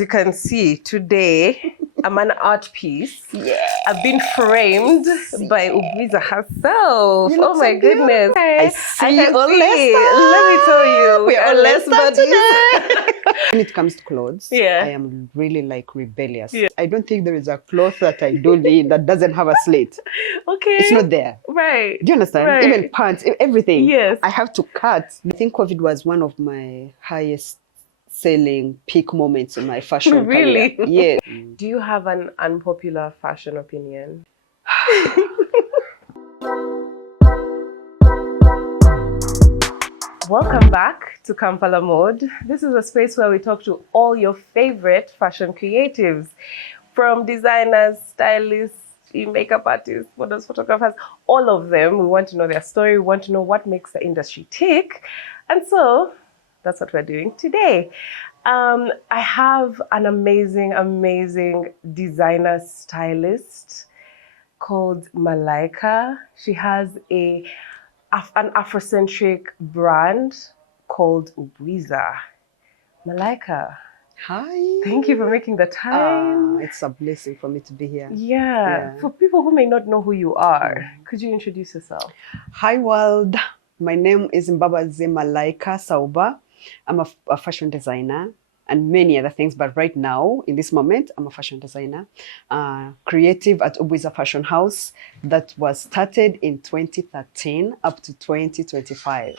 as you can see today, I'm an art piece. Yeah. I've been framed by Ubwiza herself. Oh my goodness. I see you on Leicester. Let me tell you, we are Leicester today. When it comes to clothes, Yeah. I am really like rebellious. Yeah. I don't think there is a cloth that I don't need that doesn't have a slit. Okay. It's not there. Right. Do you understand? Right. Even pants, everything. Yes. I have to cut. I think COVID was one of my highest selling peak moments in my fashion Really? career. Yeah. Do you have an unpopular fashion opinion? Welcome back to Kampalaa Mode. This is a space where we talk to all your favorite fashion creatives, from designers, stylists, makeup artists, models, photographers, all of them. We want to know their story. We want to know what makes the industry tick. And so that's what we're doing today. I have an amazing designer stylist called Malaika. She has an Afrocentric brand called Ubwiza. Malaika. Hi. Thank you for making the time. It's a blessing for me to be here. Yeah. For people who may not know who you are, could you introduce yourself? Hi world. My name is Mbabazi Malaika Sauba. I'm a fashion designer and many other things, but right now, in this moment, I'm a fashion designer, creative at Ubwiza Fashion House that was started in 2013 up to 2025.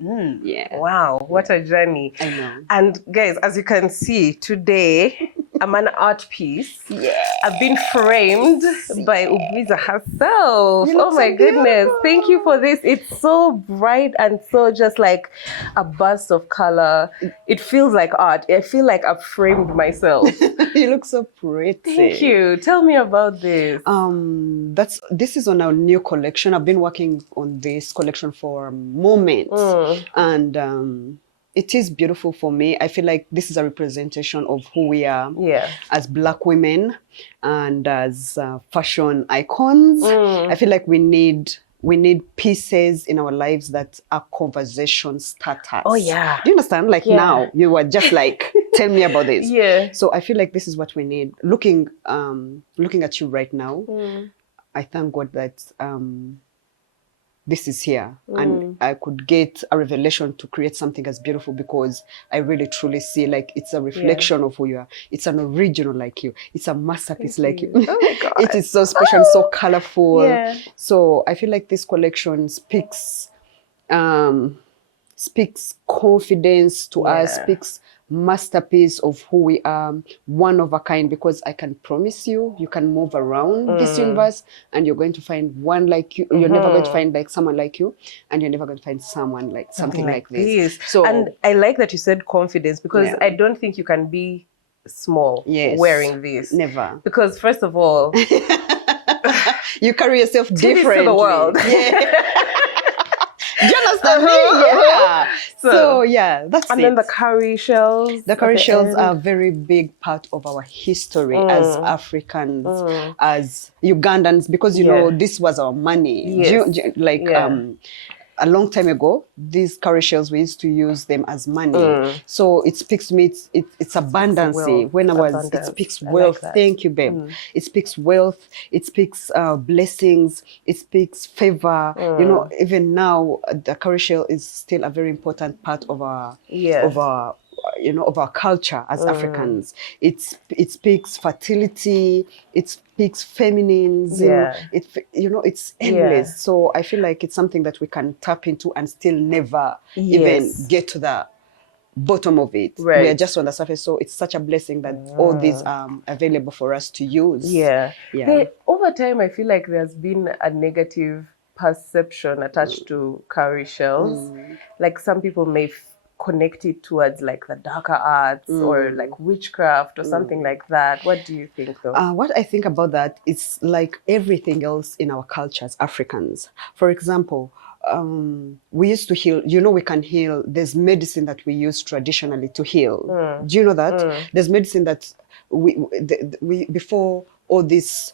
Yeah. Wow, what a journey. I know. And guys, as you can see, today, I'm an art piece. Yeah. I've been framed by Ubwiza herself. Oh my goodness. Thank you for this. It's so bright and so just like a burst of color. It feels like art. I feel like I've framed myself. You look so pretty. Thank you. Tell me about this. This is on our new collection. I've been working on this collection for a moment. And it is beautiful for me. I feel like this is a representation of who we are as Black women and as fashion icons. I feel like we need pieces in our lives that are conversation starters. Oh yeah. Do you understand? Like now you were just like, tell me about this. Yeah. So I feel like this is what we need. Looking at you right now, I thank God that this is here and I could get a revelation to create something as beautiful because I really truly see like it's a reflection of who you are. It's an original like you. It's a masterpiece like you. Oh my God. It is so special and so colorful. Yeah. So I feel like this collection speaks confidence to us, speaks masterpiece of who we are, one of a kind, because I can promise you, you can move around this universe and you're going to find one like you. You're never going to find like someone like you, and you're never going to find someone like something like this. So, and I like that you said confidence because I don't think you can be small wearing this. Never. Because first of all, you carry yourself differently to the world. Yeah. Do you understand me? Yeah. So yeah, that's and then the cowrie shells. The cowrie shells are a very big part of our history as Africans, as Ugandans, because you know this was our money. A long time ago, these cowrie shells, we used to use them as money. So it speaks to me, it's abundance. It speaks wealth. Like thank you, babe. It speaks wealth, it speaks blessings, it speaks favor. You know, even now, the cowrie shell is still a very important part of our, of our culture as Africans. It speaks fertility, it speaks feminism, it's endless. So I feel like it's something that we can tap into and still never even get to the bottom of it. We are just on the surface. So it's such a blessing that all these are available for us to use. Over time, I feel like there's been a negative perception attached to cowrie shells. Like some people may connect it towards like the darker arts or like witchcraft or something like that. What do you think though? What I think about that is like everything else in our culture as Africans. For example, we used to heal, we can heal. There's medicine that we use traditionally to heal. Do you know that? There's medicine that we before all this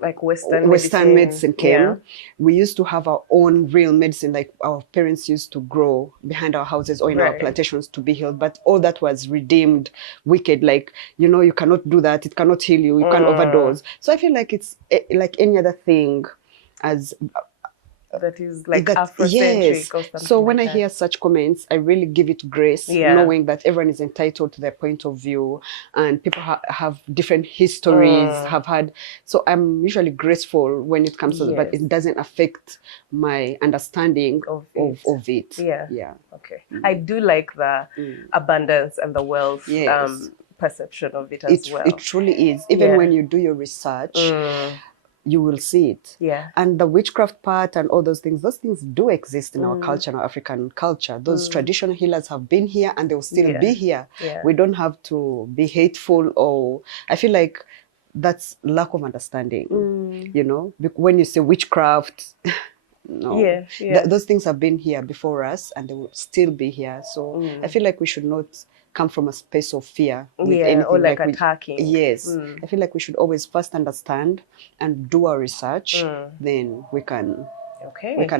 like Western medicine came, we used to have our own real medicine, like our parents used to grow behind our houses or in our plantations to be healed. But all that was redeemed wicked, like, you cannot do that. It cannot heal you. You can't overdose. So I feel like it's like any other thing as that is like Afrocentric or something. So when I hear such comments, I really give it grace, knowing that everyone is entitled to their point of view, and people have different histories, have had. So I'm usually graceful when it comes to that, but it doesn't affect my understanding of it. Yeah. Okay. I do like the abundance and the wealth perception of it as well. It truly is. Even when you do your research, you will see it. And the witchcraft part and all those things do exist in our culture, in our African culture. Those traditional healers have been here and they will still be here. We don't have to be hateful, or I feel like that's lack of understanding. When you say witchcraft, no, those things have been here before us and they will still be here. So I feel like we should not come from a space of fear with anything, or like attacking. I feel like we should always first understand and do our research, then we can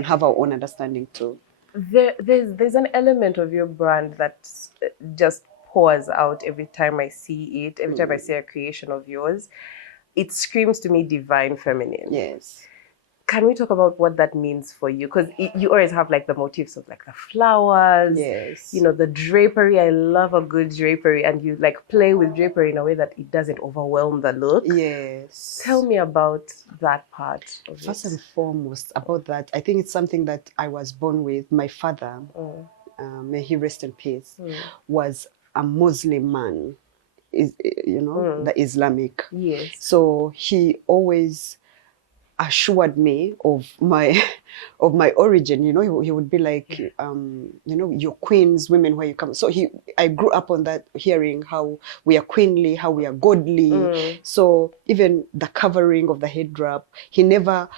have our own understanding too. There's an element of your brand that just pours out every time I see it, every time I see a creation of yours. It screams to me divine feminine. Yes. Can we talk about what that means for you? Because you always have like the motifs of like the flowers, the drapery. I love a good drapery, and you like play with drapery in a way that it doesn't overwhelm the look. Yes. Tell me about that part of First and foremost, about that, I think it's something that I was born with. My father, may he rest in peace, was a Muslim man, the Islamic. Yes. So he always assured me of my origin. He would be like, you're queens, women, where you come. So I grew up on that, hearing how we are queenly, how we are godly. So even the covering of the head wrap, he never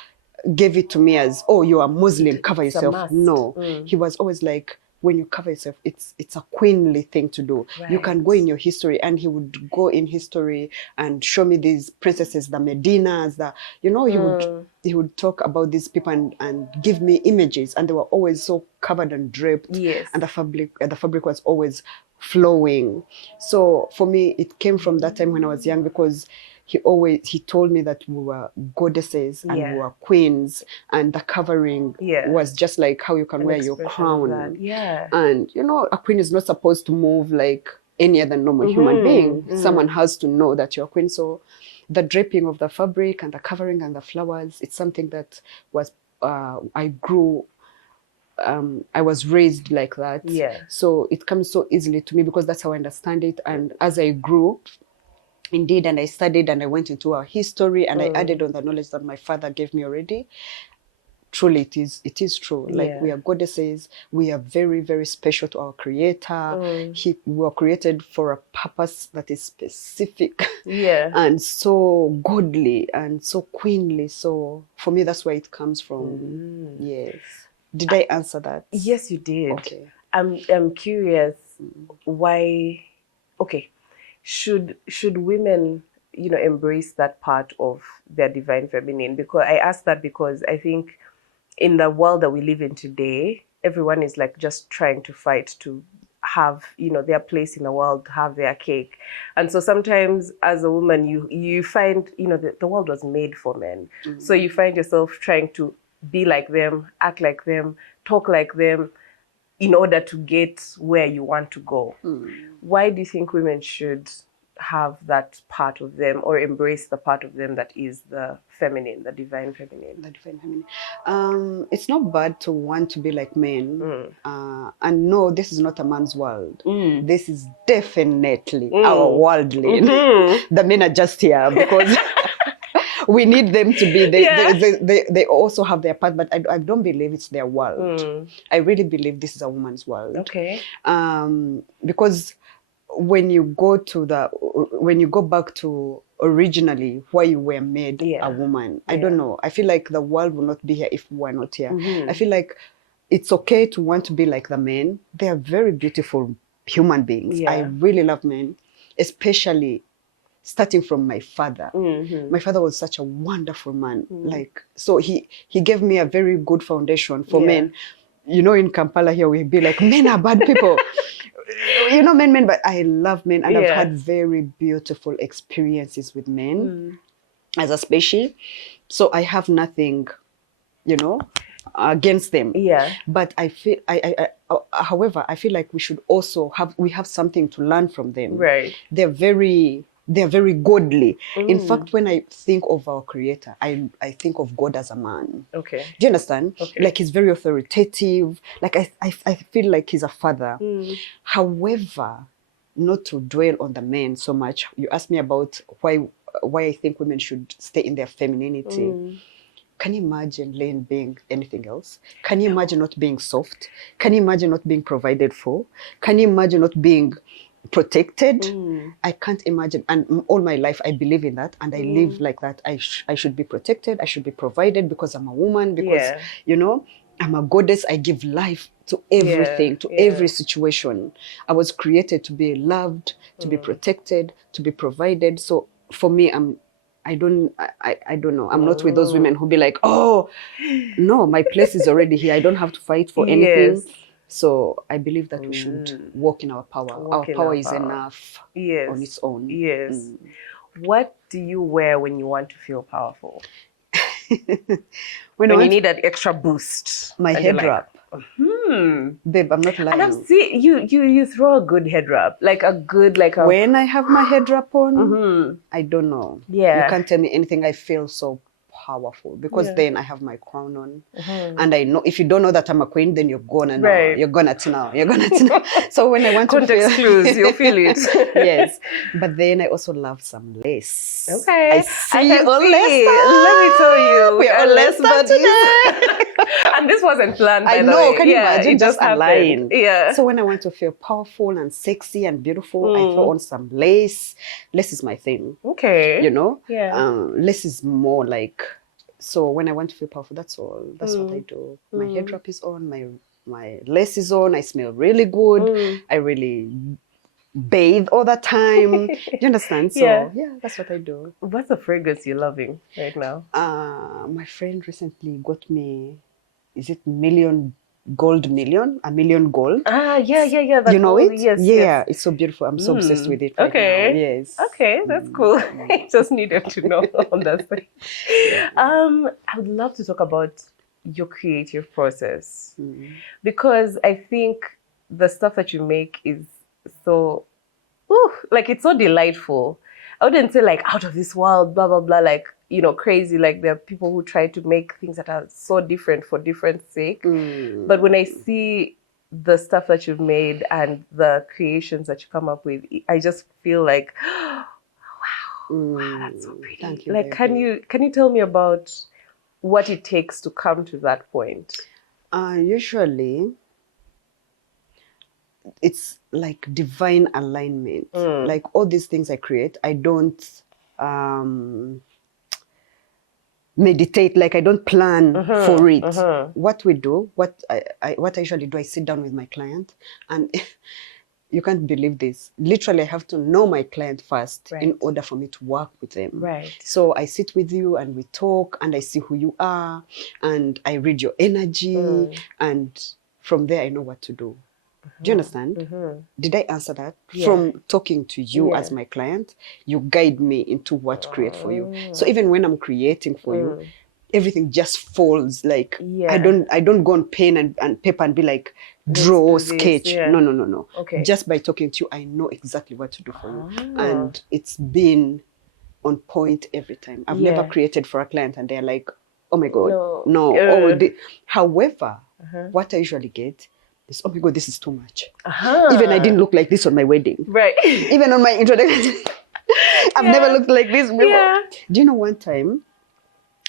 gave it to me as, oh, you are Muslim, cover yourself. No, he was always like, when you cover yourself, it's a queenly thing to do. You can go in your history, and he would go in history and show me these princesses, the Medinas, he would talk about these people and give me images, and they were always so covered and draped, and the fabric was always flowing. So for me, it came from that time when I was young, because he told me that we were goddesses and we were queens, and the covering was just like how you can wear your crown. And a queen is not supposed to move like any other normal human being. Someone has to know that you're a queen. So the draping of the fabric and the covering and the flowers, it's something that was I was raised like that. So it comes so easily to me because that's how I understand it. And as I grew, indeed, and I studied and I went into our history and I added on the knowledge that my father gave me already. Truly, it is true. Like, we are goddesses. We are very, very special to our Creator. We were created for a purpose that is specific, and so godly and so queenly. So for me, that's where it comes from. Yes. Did I answer that? Yes, you did. Okay. I'm curious why. Okay. Should women, embrace that part of their divine feminine? Because I ask that because I think in the world that we live in today, everyone is like just trying to fight to have, their place in the world, have their cake. And so sometimes as a woman, you find, the world was made for men. So you find yourself trying to be like them, act like them, talk like them, in order to get where you want to go. Why do you think women should have that part of them, or embrace the part of them that is the feminine, the divine feminine? The divine feminine. It's not bad to want to be like men. And no, this is not a man's world. This is definitely our worldly. The men are just here because we need them to be. They also have their part, but I don't believe it's their world. I really believe this is a woman's world. Okay. Because when you go back to originally why you were made a woman, I don't know. I feel like the world will not be here if we were not here. I feel like it's okay to want to be like the men. They are very beautiful human beings. I really love men, especially starting from my father. My father was such a wonderful man. Like, so he gave me a very good foundation for men. You know, in Kampala here, we'd be like, men are bad people. You know, men, but I love men. And I've had very beautiful experiences with men as a species. So I have nothing, you know, against them. Yeah. But I feel, however, I feel like we should also have something to learn from them. Right. They're very godly. In fact, when I think of our Creator, I think of God as a man. Okay. Do you understand? Okay. Like, he's very authoritative. Like, I feel like he's a father. However, not to dwell on the men so much. You asked me about why I think women should stay in their femininity. Can you imagine Lane being anything else? Can you imagine not being soft? Can you imagine not being provided for? Can you imagine not being protected? I can't imagine. And all my life, I believe in that. And I live like that. I should be protected. I should be provided because I'm a woman. Because, you know, I'm a goddess. I give life to everything, to every situation. I was created to be loved, to be protected, to be provided. So for me, I don't know. I'm not with those women who be like, oh, no, my place is already here. I don't have to fight for anything. So I believe that we should walk in our power. Our power is enough on its own. Yes. What do you wear when you want to feel powerful? when you need that extra boost? My head wrap. Babe, I'm not lying. And I've seen you throw a good head wrap, like a good When I have my head wrap on, I don't know. Yeah, you can't tell me anything. I feel so powerful because then I have my crown on, and I know if you don't know that I'm a queen, then you're gonna know. Right. You're gonna know. You're gonna know. So when I want context clues, you'll feel it. Yes, but then I also love some lace. Okay, I can see. Let me tell you, we are lace buddies. And this wasn't planned. I know. Can you imagine? Just aligned. Yeah. So when I want to feel powerful and sexy and beautiful, I throw on some lace. Lace is my thing. Okay. You know. Yeah. Lace is more like. So when I want to feel powerful, that's all. That's what I do. My head wrap is on. My lace is on. I smell really good. I really bathe all the time. Do you understand? So yeah, that's what I do. What's the fragrance you're loving right now? My friend recently got me. Is it Million Gold? A million gold. Yeah. You know gold, it? Yes, yeah, it's so beautiful. I'm so obsessed with it right now. Yes. Okay, that's cool. I just needed to know on that thing. I would love to talk about your creative process because I think the stuff that you make is so, it's so delightful. I wouldn't say like out of this world, blah, blah, blah, like, you know, crazy. Like there are people who try to make things that are so different for different sake. But when I see the stuff that you've made and the creations that you come up with, I just feel like, wow, that's so pretty. Thank you, like, baby. can you tell me about what it takes to come to that point? Usually, it's like divine alignment. Like all these things I create, I don't meditate, like I don't plan for it. What we do, what I usually do, I sit down with my client and you can't believe this. Literally, I have to know my client first in order for me to work with them. Right. So I sit with you and we talk and I see who you are and I read your energy and from there I know what to do. Do you understand? Did I answer that? Yeah. From talking to you as my client, you guide me into what to create for you. So even when I'm creating for you, everything just falls. Like I don't go on pen and paper and be like, draw, sketch. No. Okay. Just by talking to you, I know exactly what to do for you. And it's been on point every time. I've never created for a client and they're like, oh my God, no. However, what I usually get, oh my God, this is too much. Even I didn't look like this on my wedding. Right. Even on my introduction. I've never looked like this before. Yeah. Do you know one time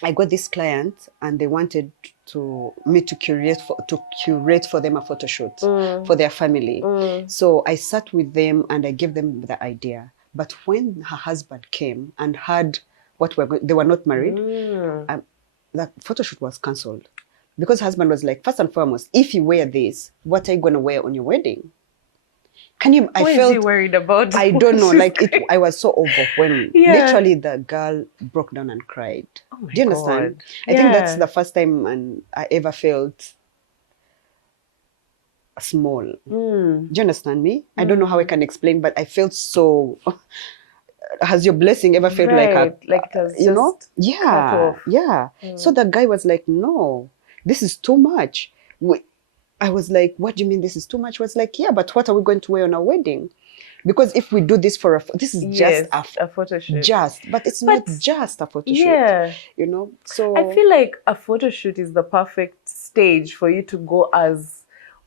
I got this client and they wanted me to curate for them a photo shoot for their family. So I sat with them and I gave them the idea. But when her husband came and heard what they were not married, that photo shoot was cancelled. Because husband was like, first and foremost, if you wear this, what are you going to wear on your wedding? Can you? I Why felt. is he worried about? I don't know. Like it, I was so overwhelmed. Yeah. Literally, the girl broke down and cried. Oh my Do you understand? God. I think that's Yeah. the first time and I ever felt small. Do you understand me? I don't know how I can explain, but I felt so. Has your blessing ever felt like a, like it was you know? just cut Yeah, off. yeah. So the guy was like, no, this is too much. I was like, what do you mean this is too much? He was like, yeah, but what are we going to wear on our wedding? Because if we do this for this is Yes, just a photo shoot. but it's But not just a photo shoot. yeah. You know, so I feel like a photo shoot is the perfect stage for you to go as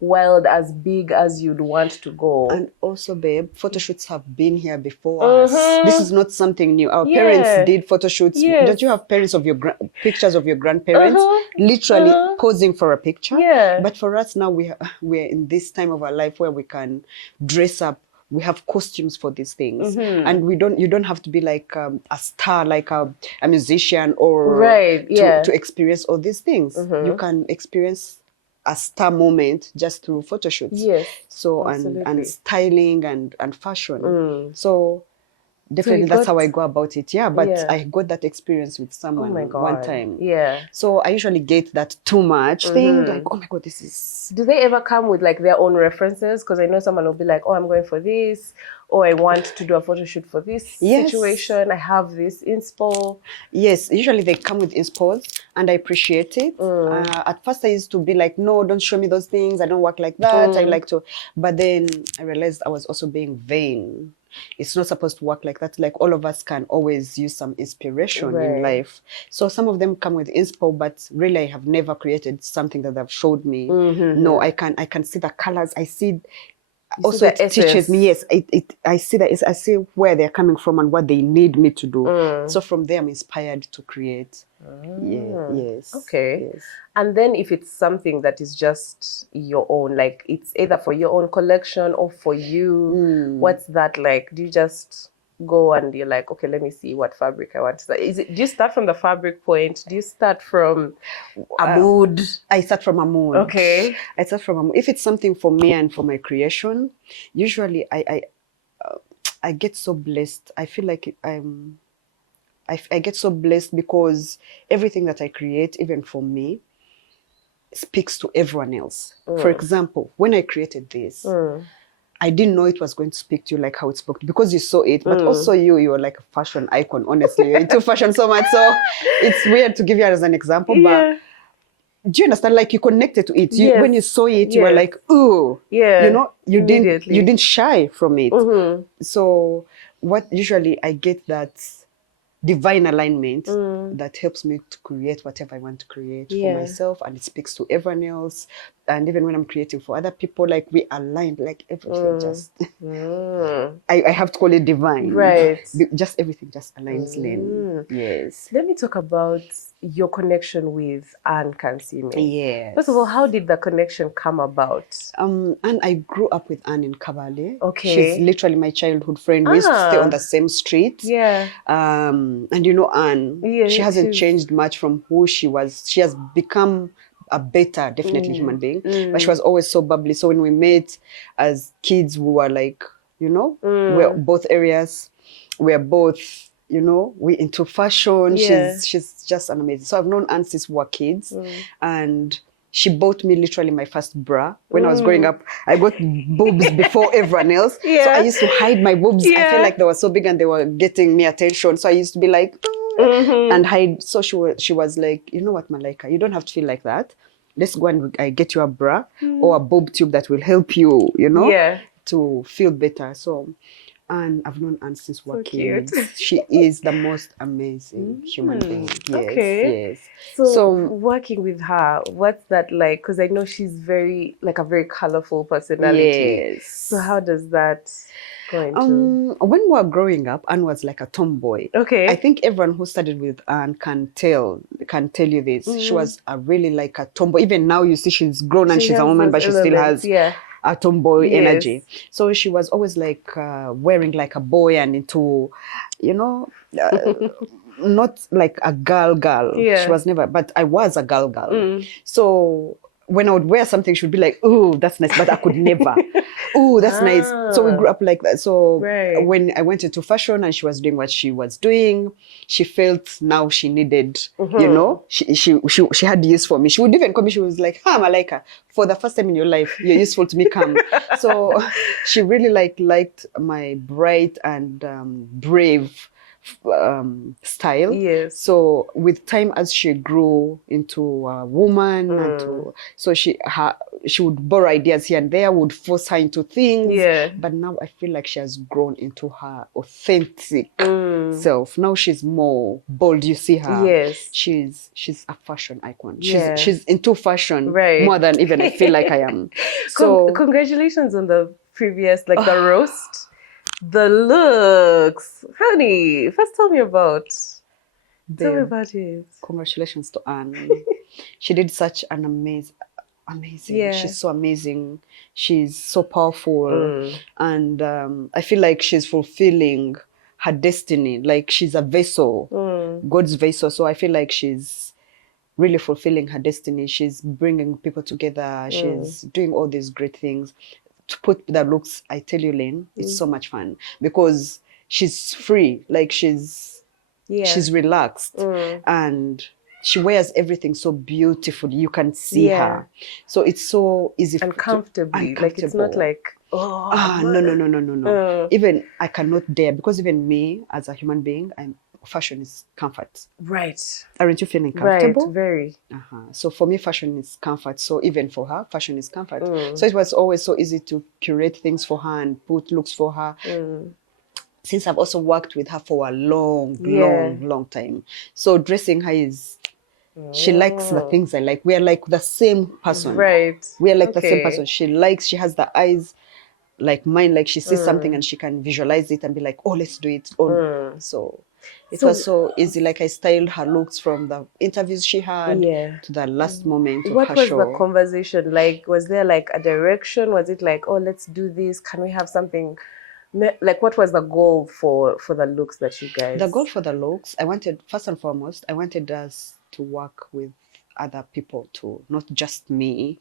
wild, as big as you'd want to go. and also, babe, photo shoots have been here before us. This is not something new. Our parents did photo shoots. Yes. Don't you have parents of your pictures of your grandparents literally posing for a picture? Yeah. But for us now, we're in this time of our life where we can dress up. We have costumes for these things, and you don't have to be like a star, like a musician, or to experience all these things. You can experience a star moment just through photo shoots. Yes. So and styling and fashion. So definitely that's how I go about it. Yeah, but I got that experience with someone one time. Yeah. So I usually get that too much thing, like, oh my God, this is. Do they ever come with like their own references? Because I know someone will be like, oh, I'm going for this, or I want to do a photo shoot for this situation. I have this inspo. Yes, usually they come with inspos, and I appreciate it. At first I used to be like, no, don't show me those things. I don't work like that. I like to, but then I realized I was also being vain. It's not supposed to work like that. Like all of us can always use some inspiration in life. So some of them come with inspo, but really I have never created something that they've showed me. No, I can see the colors. I see. Also, it teaches me. Yes, I see that. I see where they're coming from and what they need me to do. So from there, I'm inspired to create. Yeah. Yes. Okay. Yes. And then if it's something that is just your own, like it's either for your own collection or for you, what's that like? Do you just go and you're like, okay, let me see what fabric I want to start? Do you start from the fabric point? Do you start from a mood? I start from a mood. Okay. I start from a mood. If it's something for me and for my creation, usually I get so blessed. I feel like I get so blessed because everything that I create, even for me, speaks to everyone else. For example, when I created this, I didn't know it was going to speak to you like how it spoke, because you saw it, but also you're like a fashion icon, honestly. You're into fashion so much, so it's weird to give you as an example, but do you understand? Like you connected to it. When you saw it, you were like, ooh, you know, you didn't shy from it. So what usually I get that divine alignment that helps me to create whatever I want to create for myself, and it speaks to everyone else. And even when I'm creating for other people, like we align, like everything just I have to call it divine, right? Just everything just aligns. Yes. Let me talk about your connection with Anne Kansiime. Yes. First of all, how did the connection come about? And I grew up with Anne in Kabale. Okay. She's literally my childhood friend. We used to stay on the same street. Yeah. And you know Anne, she hasn't changed much from who she was. She has become a better, definitely human being. But she was always so bubbly. So when we met as kids, we were like, you know, we're both areas. We're both, you know, we into fashion. She's just an amazing. So I've known Anne since we were kids, and she bought me literally my first bra when I was growing up. I got boobs before everyone else, so I used to hide my boobs. I feel like they were so big and they were getting me attention, so I used to be like and hide. So she was like, you know what, Malaika, you don't have to feel like that. Let's go and I get you a bra or a boob tube that will help you, you know, to feel better. So. And I've known Anne since we're kids. She is the most amazing human being. Yes, yes. So working with her, what's that like? Because I know she's very very colorful personality. Yes. So how does that go into? When we were growing up, Anne was like a tomboy. Okay. I think everyone who studied with Anne can tell you this. She was really like a tomboy. Even now, you see, she's grown and she's a woman, but she still has a tomboy energy. So she was always like wearing like a boy and into, you know, not like a girl. She was never, but I was a girl. So when I would wear something, she would be like, "Oh, that's nice," but I could never. "Oh, that's nice." So we grew up like that. So when I went into fashion and she was doing what she was doing, she felt now she needed, you know, she had use for me. She would even come. She was like, "Ah, Malaika, for the first time in your life, you're useful to me. Come." So she really liked my bright and brave style. Yes. So with time, as she grew into a woman, so she would borrow ideas here and there, would force her into things. Yeah. But now I feel like she has grown into her authentic self. Now she's more bold. You see her. Yes. She's a fashion icon. Yeah. She's into fashion Right. more than even I feel like I am. So congratulations on the previous, like the roast. The looks, honey. First, tell me about it. Congratulations to Anne. She did such an amazing. Yeah. She's so amazing. She's so powerful, and I feel like she's fulfilling her destiny. Like she's a vessel, God's vessel. So I feel like she's really fulfilling her destiny. She's bringing people together. She's doing all these great things. To put the looks, I tell you, Lynn, it's so much fun because she's free. Like she's relaxed and she wears everything so beautifully. You can see her. So it's so easy. Uncomfortably. Like it's not like, no. Even I cannot dare, because even me as a human being, fashion is comfort. Right. Aren't you feeling comfortable? Right, very. So for me, fashion is comfort. So even for her, fashion is comfort. So it was always so easy to curate things for her and put looks for her. Since I've also worked with her for a long time. So dressing her is, she likes the things I like. We are like the same person. Right. We are like the same person. She has the eyes like mine, like she sees something and she can visualize it and be like, "Oh, let's do it." So it was so easy. Like I styled her looks from the interviews she had to the last moment of what her was show. the conversation like? Was there like a direction? Was it like, "Oh, let's do this, can we have something," like what was the goal for the looks that you guys? The goal for the looks, I wanted, first and foremost, I wanted us to work with other people too, not just me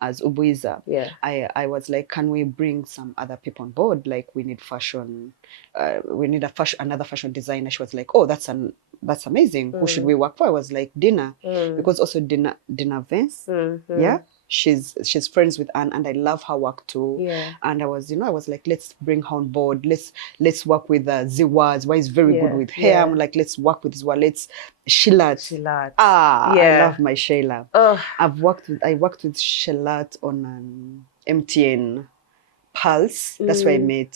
as Ubwiza. I was like, can we bring some other people on board? Like we need fashion, we need another fashion designer. She was like, "Oh, that's amazing. Who should we work for?" I was like, Dina, because also Dina Vance, she's friends with Anne and I love her work too. And I was like, let's bring her on board. Let's work with Ziwa. Ziwa is very good with hair. I'm like, let's work with Ziwa. Let's Shilat. I love my Sheila. I worked with Shilat on an MTN Pulse. That's where I met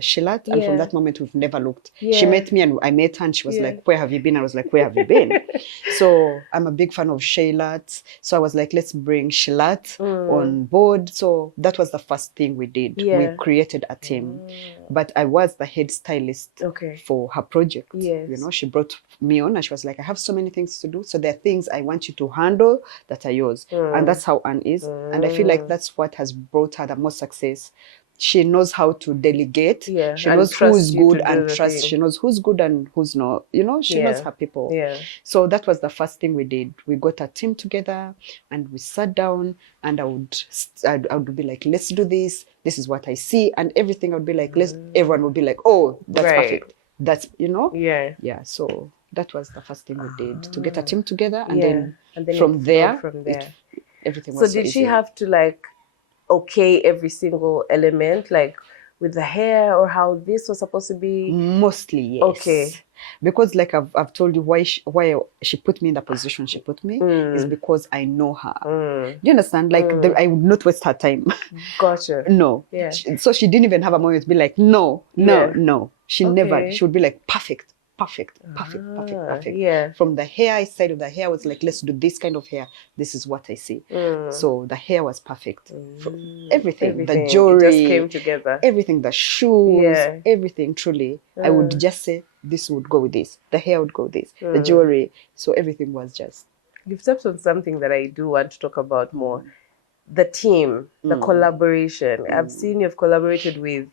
Shilat. And from that moment, we've never looked. She met me and I met her and she was like, "Where have you been?" I was like, "Where have you been?" So I'm a big fan of Shilat. So I was like, let's bring Shilat on board. So that was the first thing we did. We created a team. But I was the head stylist for her project. You know, she brought me on and she was like, "I have so many things to do. So there are things I want you to handle that are yours." And that's how Anne is. And I feel like that's what has brought her the most success. She knows how to delegate. She knows who's good and trust. She knows who's good and who's not. You know, she knows her people. So that was the first thing we did. We got a team together and we sat down and I would be like, "Let's do this. This is what I see." And everything I would be like, everyone would be like, "Oh, that's perfect." That's, so that was the first thing we did, to get a team together. And then from there, everything was so did easy. She have to like every single element, like with the hair or how this was supposed to be? Mostly, yes. Because like I've told you, why she put me in the position she put me is because I know her. Do you understand? Like I would not waste her time. Gotcha. No. So she didn't even have a moment to be like, no. She never. She would be like, perfect. From the hair side of the hair, I was like, let's do this kind of hair. This is what I see. So the hair was perfect. Everything, the jewelry, it just came together. Everything, the shoes, everything. Truly, I would just say this would go with this. The hair would go with this. The jewelry. So everything was just. You've touched on something that I do want to talk about more. The team, the collaboration. I've seen you've collaborated with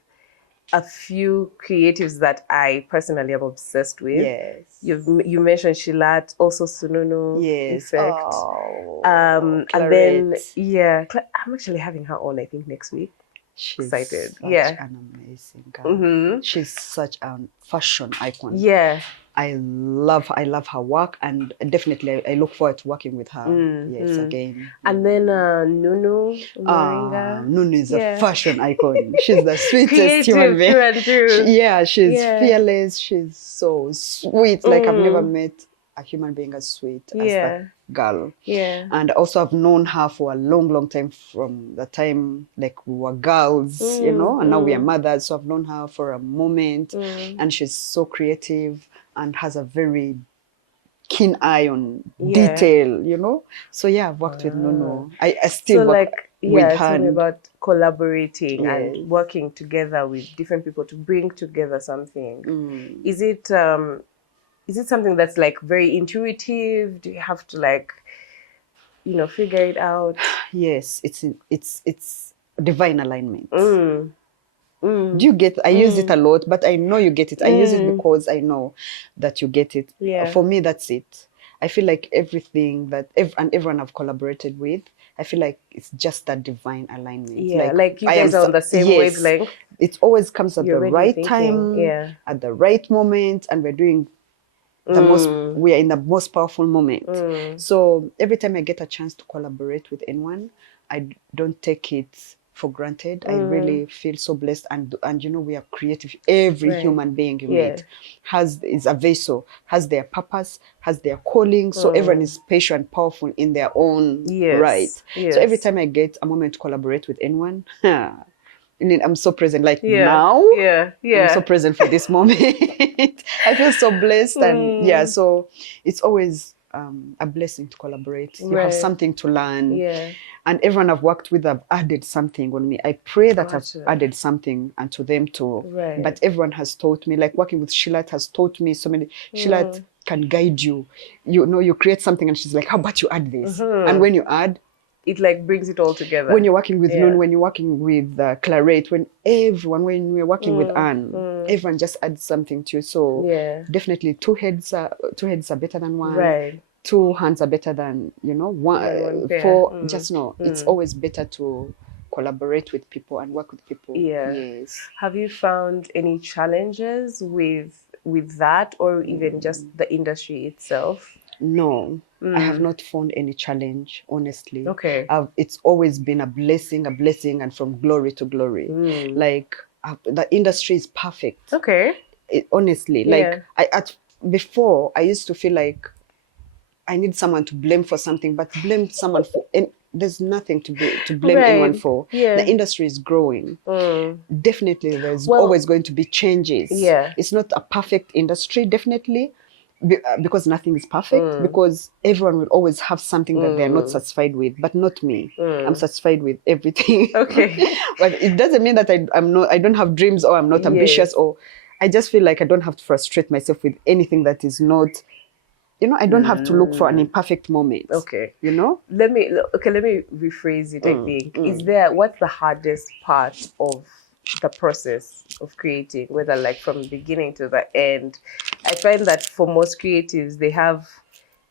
a few creatives that I personally am obsessed with. Yes. You mentioned Shilat, also Sununu. Yes. Effect. Oh, And then Clarette. I'm actually having her on, I think, next week. She's Excited. such an amazing girl. She's such a fashion icon. Yeah. I love her work, and definitely I look forward to working with her. Yes, again. And then Nunu Moringa. Nunu is a fashion icon. She's the sweetest human being. True and true. She's fearless. She's so sweet. Like I've never met a human being as sweet as that girl. Yeah. And also I've known her for a long time, from the time like we were girls, you know, and now we are mothers. So I've known her for a moment, and she's so creative and has a very keen eye on detail, you know. So yeah, I've worked with Nunu. I still work with her. Tell me about collaborating and working together with different people to bring together something. Is it something that's like very intuitive? Do you have to like, you know, figure it out? Yes, it's divine alignment. Do you get? I use it a lot, but I know you get it. I use it because I know that you get it. Yeah. For me, that's it. I feel like everything that everyone I've collaborated with, I feel like it's just that divine alignment. Yeah, like you guys are on the same wavelength. It always comes at the right time, at the right moment, and we're doing we are in the most powerful moment. So every time I get a chance to collaborate with anyone, I don't take it for granted. I really feel so blessed, and you know, we are creative. Every human being you meet is a vessel, has their purpose, has their calling. So everyone is special and powerful in their own right. So every time I get a moment to collaborate with anyone, I'm so present. Like now, I'm so present for this moment. I feel so blessed, and so it's always a blessing to collaborate. You have something to learn, and everyone I've worked with have added something on me. I pray that I've added something unto them too. But everyone has taught me. Like working with Shilat has taught me so many. Shilat can guide you. You know, you create something, and she's like, "How about you add this?" And when you add, it like brings it all together. When you're working with Nun, when you're working with Clarette, when we're working with Anne, everyone just adds something to you. So definitely two heads are better than one. Right. Two hands are better than, you know, one four. Just know it's always better to collaborate with people and work with people. Yeah. Yes. Have you found any challenges with that, or even just the industry itself? No, I have not found any challenge, honestly. Okay. It's always been a blessing, and from glory to glory. Like the industry is perfect. Okay. Honestly, like before I used to feel like I need someone to blame for something, but blame someone for, and there's nothing to blame anyone for. The industry is growing. Definitely, there's always going to be changes. It's not a perfect industry, definitely. Because nothing is perfect, because everyone will always have something that they're not satisfied with, but not me. I'm satisfied with everything. Okay. But it doesn't mean that I don't have dreams, or I'm not ambitious, or I just feel like I don't have to frustrate myself with anything that is not, you know, I don't have to look for an imperfect moment. Okay. You know? Let me rephrase it, I think. What's the hardest part of the process of creating, whether like from the beginning to the end? I find that for most creatives,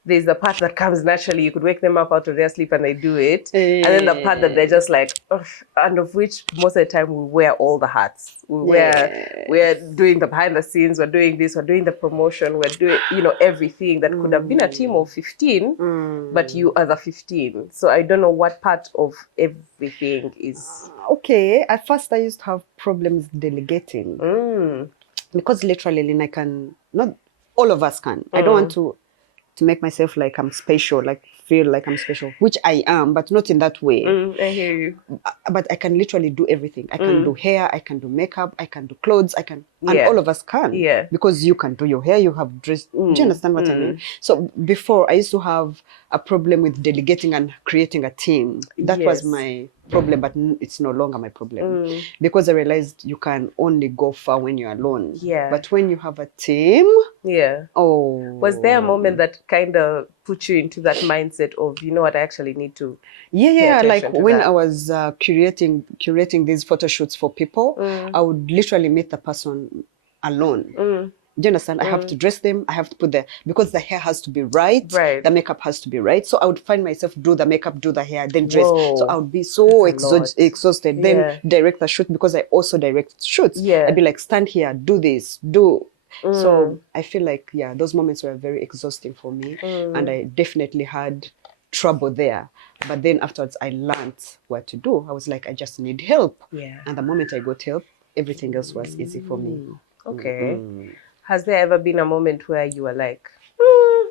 there's the part that comes naturally. You could wake them up out of their sleep and they do it. And then the part that they're just like, ugh, and of which most of the time we wear all the hats. We're doing the behind the scenes, we're doing this, we're doing the promotion, we're doing, you know, everything that could have been a team of 15, but you are the 15. So I don't know what part of everything is. Okay, at first I used to have problems delegating. Because literally, Lynn, not all of us can. I don't want to make myself like I'm special, like feel like I'm special, which I am, but not in that way. I hear you. But I can literally do everything. I can do hair, I can do makeup, I can do clothes, and all of us can. Because you can do your hair, you have dressed. Do you understand what I mean? So before, I used to have a problem with delegating and creating a team. That was my problem, but it's no longer my problem. Because I realized you can only go far when you're alone. But when you have a team, was there a moment that kind of put you into that mindset of, you know what, I actually need to Yeah, like when that. I was curating these photo shoots for people, I would literally meet the person alone. Do you understand? I have to dress them. I have to put because the hair has to be right. The makeup has to be right. So I would find myself do the makeup, do the hair, then dress. Whoa. So I would be so exhausted. Then direct the shoot, because I also direct shoots. I'd be like, stand here, do this, do. So I feel like, yeah, those moments were very exhausting for me. And I definitely had trouble there. But then afterwards, I learned what to do. I was like, I just need help. And the moment I got help, everything else was easy for me. Okay. Has there ever been a moment where you were like,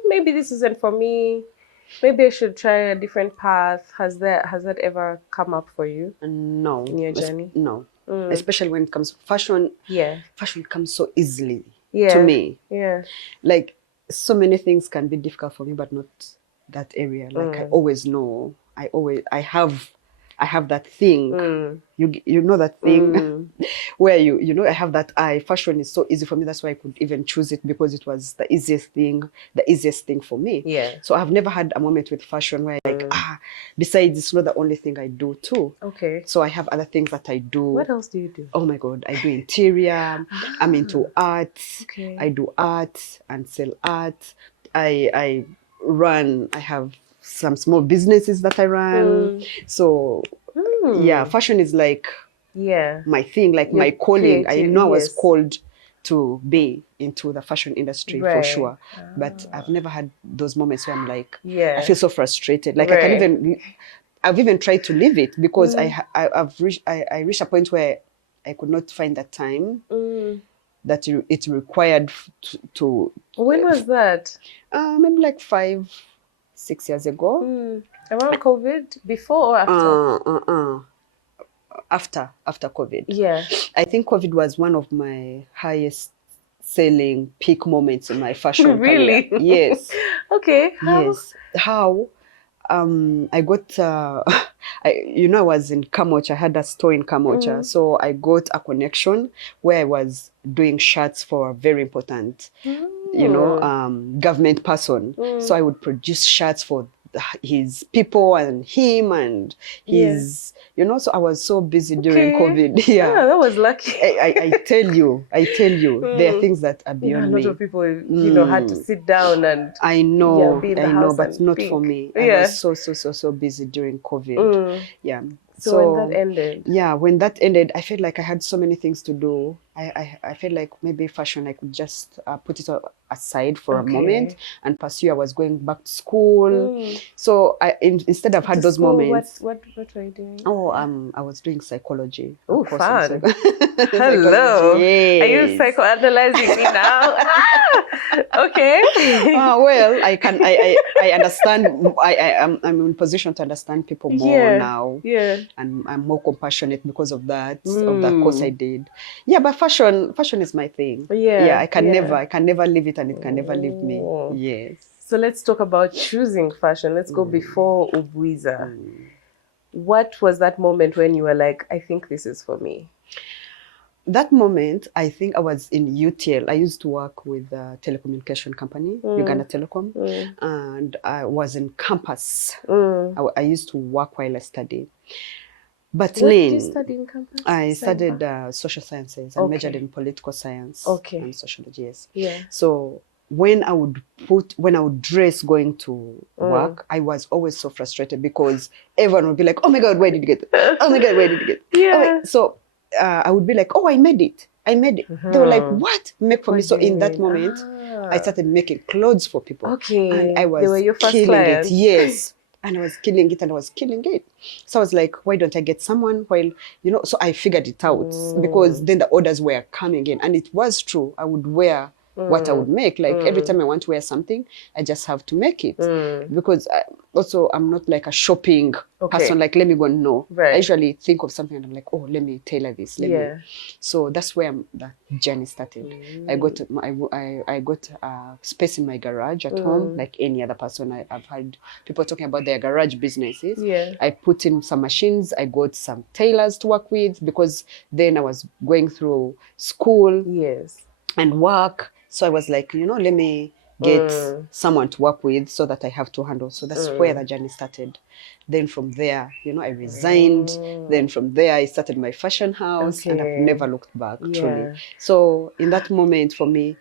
maybe this isn't for me, maybe I should try a different path? Has that ever come up for you? No. In your journey? No. Especially when it comes to fashion. Fashion comes so easily to me. Like, so many things can be difficult for me, but not that area. Like, I always know. I have that thing. You know that thing where you know, I have that eye. Fashion is so easy for me. That's why I could even choose it, because it was the easiest thing for me. So I've never had a moment with fashion where like, besides, it's not the only thing I do too. Okay. So I have other things that I do. What else do you do? Oh my God, I do interior. I'm into art. Okay. I do art and sell art. I have some small businesses that I run. So yeah, fashion is like my thing, like my calling. I know I was called to be into the fashion industry for sure. But I've never had those moments where I'm like, I feel so frustrated. Like I've even tried to leave it, because I reached a point where I could not find the time that it required to. When was that? Maybe like 5-6 years ago. Around COVID? Before or after? After COVID. Yeah. I think COVID was one of my highest selling peak moments in my fashion really? career. Yes. Okay. How? Yes. How? I got, I was in Kamocha. I had a store in Kamocha. So I got a connection where I was doing shirts for a very important, government person. So I would produce shirts for his people and him and his, so I was so busy during COVID. Yeah, that was lucky. I tell you, there are things that are beyond me. A lot of people, had to sit down and I know, be in the house but not think. For me. I was so busy during COVID. Yeah. So when that ended? Yeah, when that ended, I felt like I had so many things to do. I felt like maybe fashion, I could just put it aside for a moment and pursue. I was going back to school. So instead of had those moments. What were you doing? Oh, I was doing psychology. Oh, fun. Hello. Yes. Are you psychoanalyzing me now? Okay. Well, I understand. I'm in position to understand people more now. Yeah. And I'm more compassionate because of that course I did. Yeah, but fashion is my thing. Yeah, I can never leave it, and it can never leave me. Yes. So let's talk about choosing fashion. Let's go before Ubwiza. What was that moment when you were like, I think this is for me? That moment, I think I was in UTL. I used to work with a telecommunication company, Uganda Telecom, and I was in campus. I used to work while I studied. But what did you study in campus? I studied social sciences and majored in political science and sociology. Yes. Yeah. So when I would dress going to work, I was always so frustrated, because everyone would be like, "Oh my God, where did you get it? Oh my God, where did you get it?" Yeah. So I would be like, "Oh, I made it. I made it." They were like, "What? Make for me." So in that moment, I started making clothes for people. Okay. And I was they were your first killing clients. it. Yes. And I was killing it. So I was like, why don't I get someone while, so I figured it out, because then the orders were coming in, and it was true. I would wear what I would make. Like every time I want to wear something, I just have to make it. Because I'm not like a shopping person, like, let me go and know. Right. I usually think of something and I'm like, oh, let me tailor this. So that's where that journey started. I got space in my garage at home, like any other person. I've had people talking about their garage businesses. I put in some machines. I got some tailors to work with, because then I was going through school and work. So I was like, let me get someone to work with so that I have to handle. So that's where the journey started. Then from there, you know, I resigned. Then from there, I started my fashion house, and I've never looked back, truly. So in that moment, for me,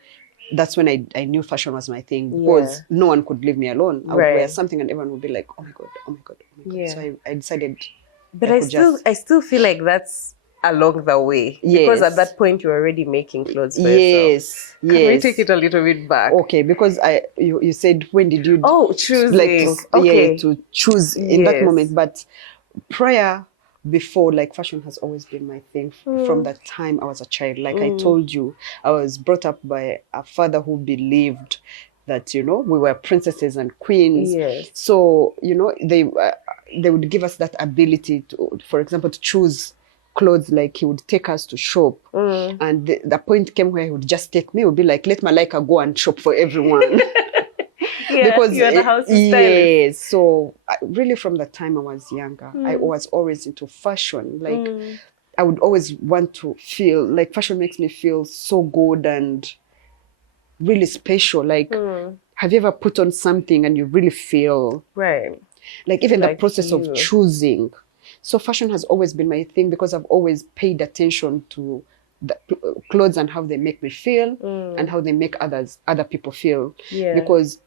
that's when I knew fashion was my thing, because no one could leave me alone. I would wear something and everyone would be like, oh my God, oh my God, oh my God. So I decided. But I still feel like that's along the way. Because at that point you were already making clothes for yourself. Can we take it a little bit back? Okay, because you said, when did you choosing. Like to choose in that moment? But before, like, fashion has always been my thing from the time I was a child. Like I told you, I was brought up by a father who believed that, you know, we were princesses and queens. So, you know, they would give us that ability to, for example, to choose clothes. Like he would take us to shop, and the point came where he would just take me. He would be like, let Malaika go and shop for everyone. Because you're the house stylist. So really from the time I was younger, I was always into fashion. Like I would always want to feel like fashion makes me feel so good and really special. Like, have you ever put on something and you really feel like even the process of choosing? So fashion has always been my thing, because I've always paid attention to the clothes and how they make me feel and how they make other people feel. Because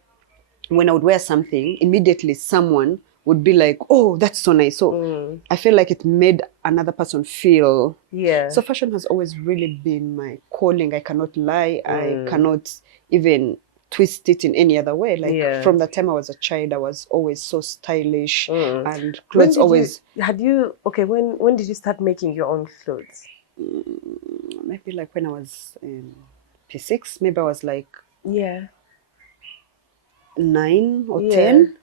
when I would wear something, immediately someone would be like, oh, that's so nice. So I feel like it made another person feel. So fashion has always really been my calling. I cannot lie. I cannot even twist it in any other way. Like from the time I was a child, I was always so stylish, and clothes always. When did you start making your own clothes? Maybe like when I was in P6. Maybe I was like 9 or 10.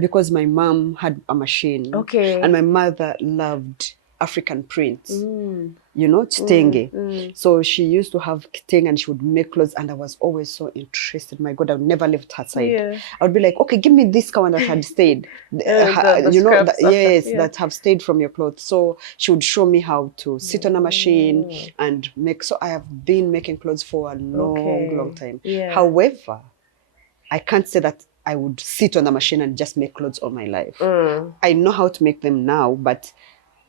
Because my mom had a machine. And my mother loved African prints. You know, kitenge. So she used to have kitenge and she would make clothes, and I was always so interested. My God, I would never leave her side. I would be like, okay, give me this one that had stayed. That have stayed from your clothes. So she would show me how to sit on a machine and make. So I have been making clothes for a long time. However, I can't say that I would sit on the machine and just make clothes all my life. I know how to make them now, but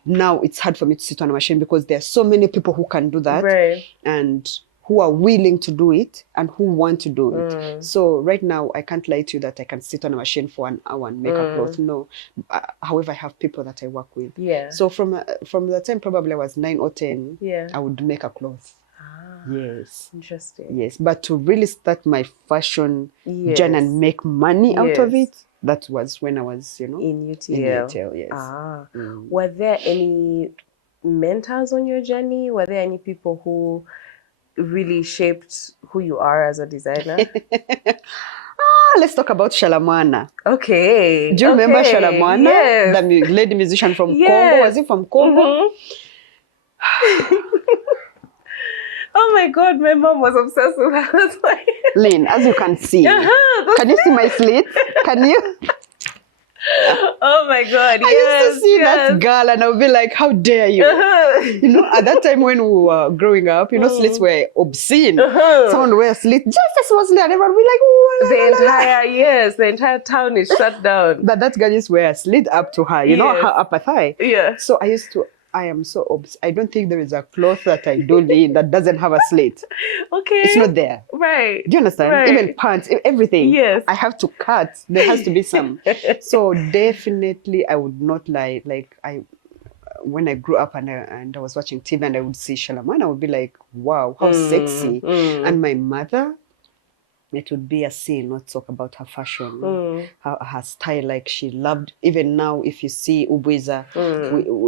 now it's hard for me to sit on a machine because there are so many people who can do that and who are willing to do it and who want to do it. So right now, I can't lie to you that I can sit on a machine for an hour and make a cloth. No. However, I have people that I work with. So from the time probably I was 9 or 10, I would make a cloth. Interesting. Yes, but to really start my fashion journey and make money out of it, that was when I was, you know, in UTL. In UTL, Were there any mentors on your journey? Were there any people who really shaped who you are as a designer? Let's talk about Shalamana. Okay. Do you remember Shalamana? The lady musician from Congo. Was he from Congo? Oh my God, my mom was obsessed with her. That's why. Lynn, as you can see, can you see my slits? Can you? Oh my God, I used to see that girl and I would be like, how dare you? You know, at that time when we were growing up, you know, slits were obscene. Someone would wear a slit just as small, and everyone would be like, the entire town is shut down. But that girl used to wear a slit up to her, you know, her upper thigh. So I am so obsessed. I don't think there is a cloth that I do need that doesn't have a slit. It's not there. Right. Do you understand? Even pants, everything. I have to cut. There has to be some. So definitely, I would not lie. Like when I grew up and I was watching TV and I would see Shalamana, I would be like, wow, how sexy. And my mother, it would be a scene, not talk about her fashion, her style. Like she loved, even now, if you see Ubwiza,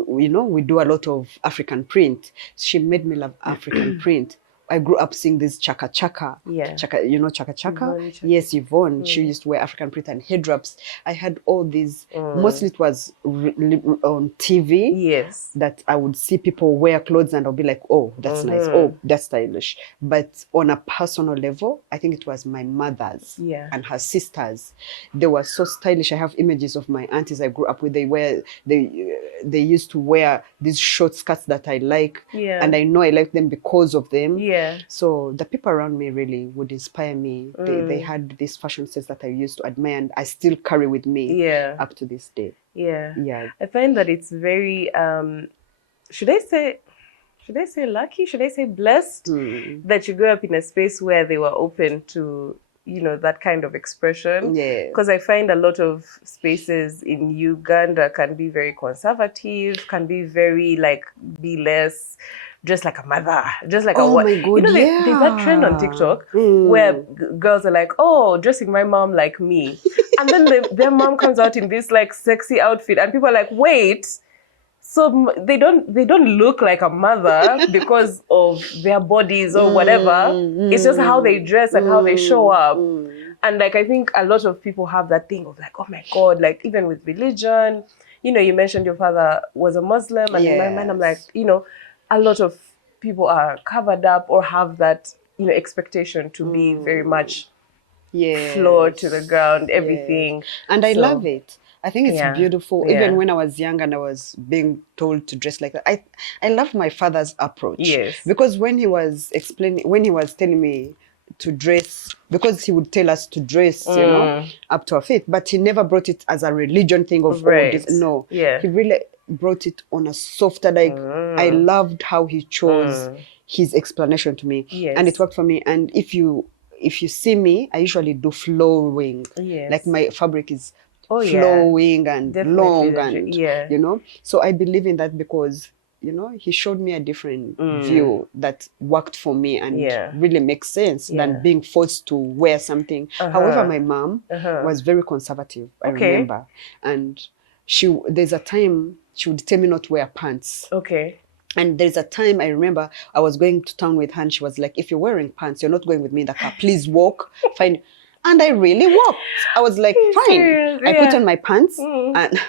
we you know, we do a lot of African print. She made me love African print. I grew up seeing this chaka chaka. Chaka, you know chaka chaka? Yes, Yvonne. She used to wear African print and head wraps. I had all these, mostly it was on TV. That I would see people wear clothes and I'll be like, oh, that's nice. Oh, that's stylish. But on a personal level, I think it was my mother's and her sisters. They were so stylish. I have images of my aunties I grew up with. They used to wear these short skirts that I like. And I know I like them because of them. Yeah. So the people around me really would inspire me. They had this fashion sense that I used to admire, and I still carry with me up to this day. Yeah. Yeah. I find that it's very should I say lucky? Should I say blessed that you grew up in a space where they were open to, you know, that kind of expression? Yeah. Because I find a lot of spaces in Uganda can be very conservative, can be very like, be less, just like a mother, just like Oh my God, you know, there's that trend on TikTok where girls are like, oh, dressing my mom like me. And then their mom comes out in this like sexy outfit and people are like, wait, so they don't look like a mother because of their bodies or whatever. It's just how they dress and how they show up. And like, I think a lot of people have that thing of like, oh my God, like even with religion, you know, you mentioned your father was a Muslim, and in my mind, I'm like, you know, a lot of people are covered up or have that, you know, expectation to be very much floor to the ground, everything. And I love it. I think it's beautiful. Even when I was young and I was being told to dress like that, I love my father's approach. Yes. Because when he was telling me to dress, because he would tell us to dress, you know, up to our feet, but he never brought it as a religion thing of all this. No. Yeah. He really brought it on a softer, like, I loved how he chose his explanation to me. Yes. And it worked for me. And if you see me, I usually do flowing. Yes. Like my fabric is flowing and long and, you know. So I believe in that because, you know, he showed me a different view that worked for me and really makes sense than being forced to wear something. However, my mom was very conservative, I remember. And there's a time she would tell me not to wear pants. Okay. And there's a time I remember I was going to town with her and she was like, if you're wearing pants, you're not going with me in the car. Please walk. Fine. And I really walked. I was like, fine. I put on my pants and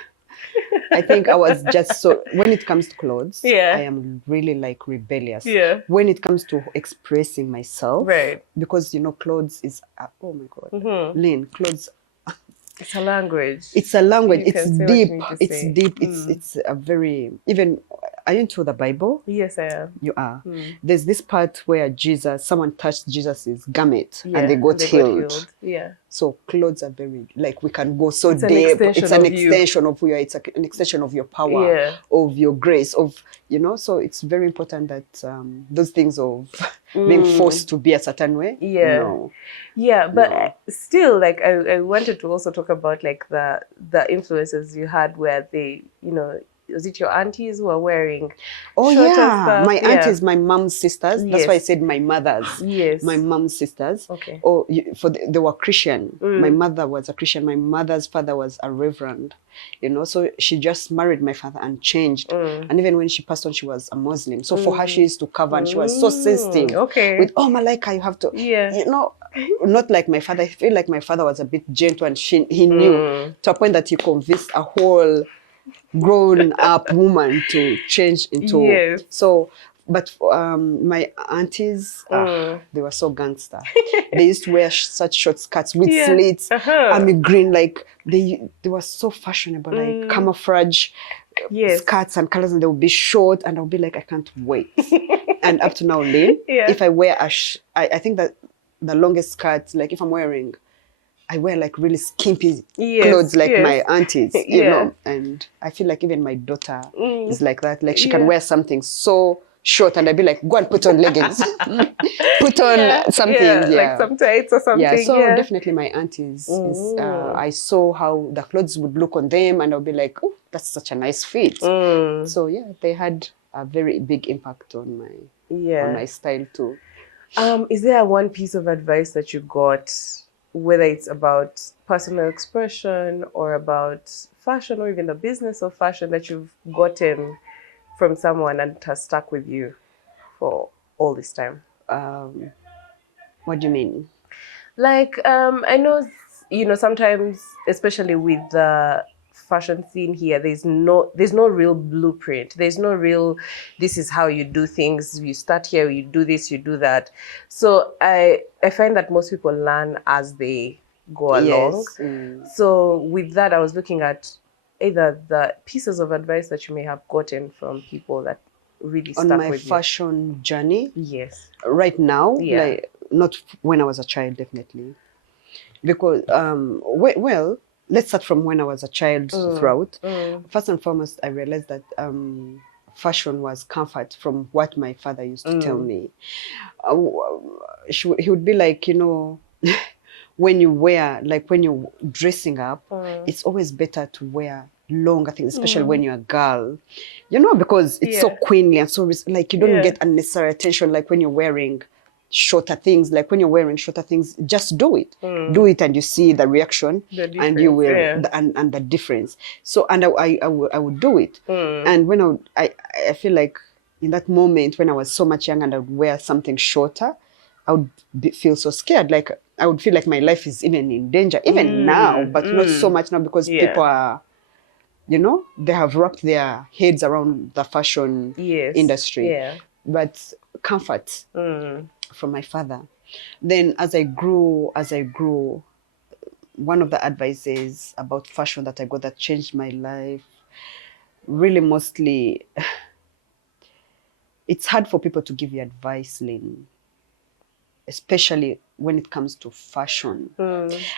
I think I was just so, when it comes to clothes, I am really like rebellious. Yeah. When it comes to expressing myself, because, you know, clothes is, oh my God, Lynn, clothes. It's a language. It's a language. It's deep. It's deep. It's a very, even, are you into the Bible? Yes, I am. You are. There's this part where someone touched Jesus's garment and they got healed. Yeah. So clothes are very, like, we can go so deep. It's an extension of who you are. It's an extension of your power, of your grace, of, you know, so it's very important that those things of being forced to be a certain way. Yeah, but still, like, I wanted to also talk about like the influences you had where they, you know, was it your aunties who are wearing shorter stuff? My aunties, my mom's sisters. That's why I said my mothers. Yes. My mom's sisters. Okay. Oh, they were Christian. My mother was a Christian. My mother's father was a reverend. You know, so she just married my father and changed. And even when she passed on, she was a Muslim. So for her, she used to cover and she was so sensitive. Okay. With, oh, Malaika, you have to, you know, not like my father. I feel like my father was a bit gentle and he knew to a point that he convinced a whole grown-up woman to change into so, but my aunties, they were so gangster. They used to wear such short skirts with slits, army green, like they were so fashionable, like camouflage skirts and colors, and they would be short, and I'll be like, I can't wait. And up to now, Lynn, if I wear I think that the longest skirt, like if I'm wearing, I wear like really skimpy clothes like my aunties, you know, and I feel like even my daughter is like that. Like she can wear something so short and I'd be like, go and put on leggings, put on something, like some tights or something. Yeah, so definitely my aunties, I saw how the clothes would look on them and I'll be like, oh, that's such a nice fit. So yeah, they had a very big impact on my style too. Is there one piece of advice that you got, whether it's about personal expression or about fashion or even the business of fashion, that you've gotten from someone and has stuck with you for all this time? What do you mean? Like, I know, you know, sometimes, especially with the fashion scene here, there's no real blueprint. There's no real, this is how you do things. You start here, you do this, you do that. So I find that most people learn as they go along. So with that, I was looking at either the pieces of advice that you may have gotten from people that really On stuck my with you? fashion journey? Yes. Right now, Yeah. like not when I was a child, definitely. Because well, let's start from when I was a child throughout. First and foremost, I realized that fashion was comfort from what my father used to tell me. He would be like, you know, when you wear, like when you're dressing up, it's always better to wear longer things, especially when you're a girl, you know, because it's so queenly and so like you don't get unnecessary attention like when you're wearing shorter things. Like when you're wearing shorter things, just do it. Do it and you see the reaction, and you will and the difference. So and I would do it. And when I feel like in that moment when I was so much young and I would wear something shorter, I would feel so scared. Like I would feel like my life is even in danger, even now, but not so much now because people are, you know, they have wrapped their heads around the fashion industry. But comfort from my father. Then as I grew, one of the advices about fashion that I got that changed my life, really mostly, it's hard for people to give you advice, Lynn, especially when it comes to fashion.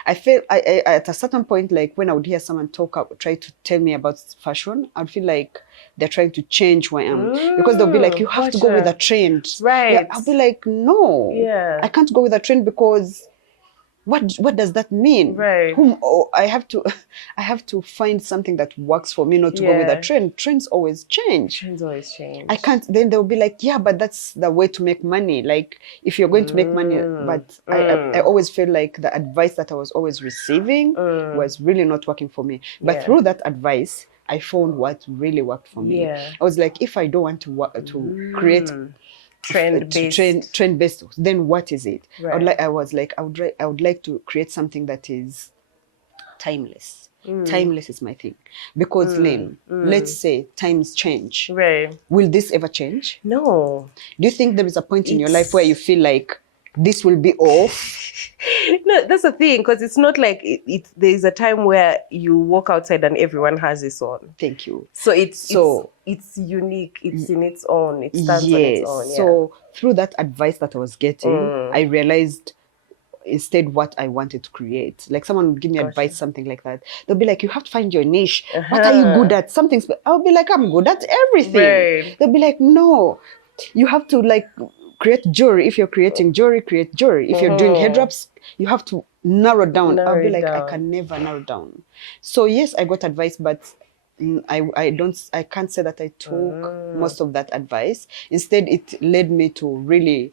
I feel I at a certain point, like when I would hear someone try to tell me about fashion, I'd feel like they're trying to change who I am, because they'll be like, you have to go with the trend. Right. Yeah, I'll be like, no, I can't go with the trend because what does that mean? Right. I have to find something that works for me, not to go with a trend. Trends always change. Trends always change. I can't. Then they'll be like, yeah, but that's the way to make money. Like if you're going to make money, but I always feel like the advice that I was always receiving was really not working for me. But through that advice, I found what really worked for me. I was like, if I don't want to create trend based, then what is it? Right. I would like to create something that is timeless. Timeless is my thing, because Lynn, let's say times change. Right. Will this ever change? No. Do you think there is a point in your life where you feel like this will be off? No, that's the thing, because it's not like there's a time where you walk outside and everyone has this on. Thank you. So it's unique. It's in its own. It stands on its own. Yeah. So through that advice that I was getting, I realized instead what I wanted to create. Like someone would give me advice, something like that. They'll be like, you have to find your niche. What are you good at? Something. I'll be like, I'm good at everything. Right. They'll be like, no, you have to like create jewelry. If you're creating jewelry, create jewelry. If you're doing head wraps, you have to narrow down. I'll be like, I can never narrow down. So yes, I got advice, but I can't say that I took most of that advice. Instead, it led me to really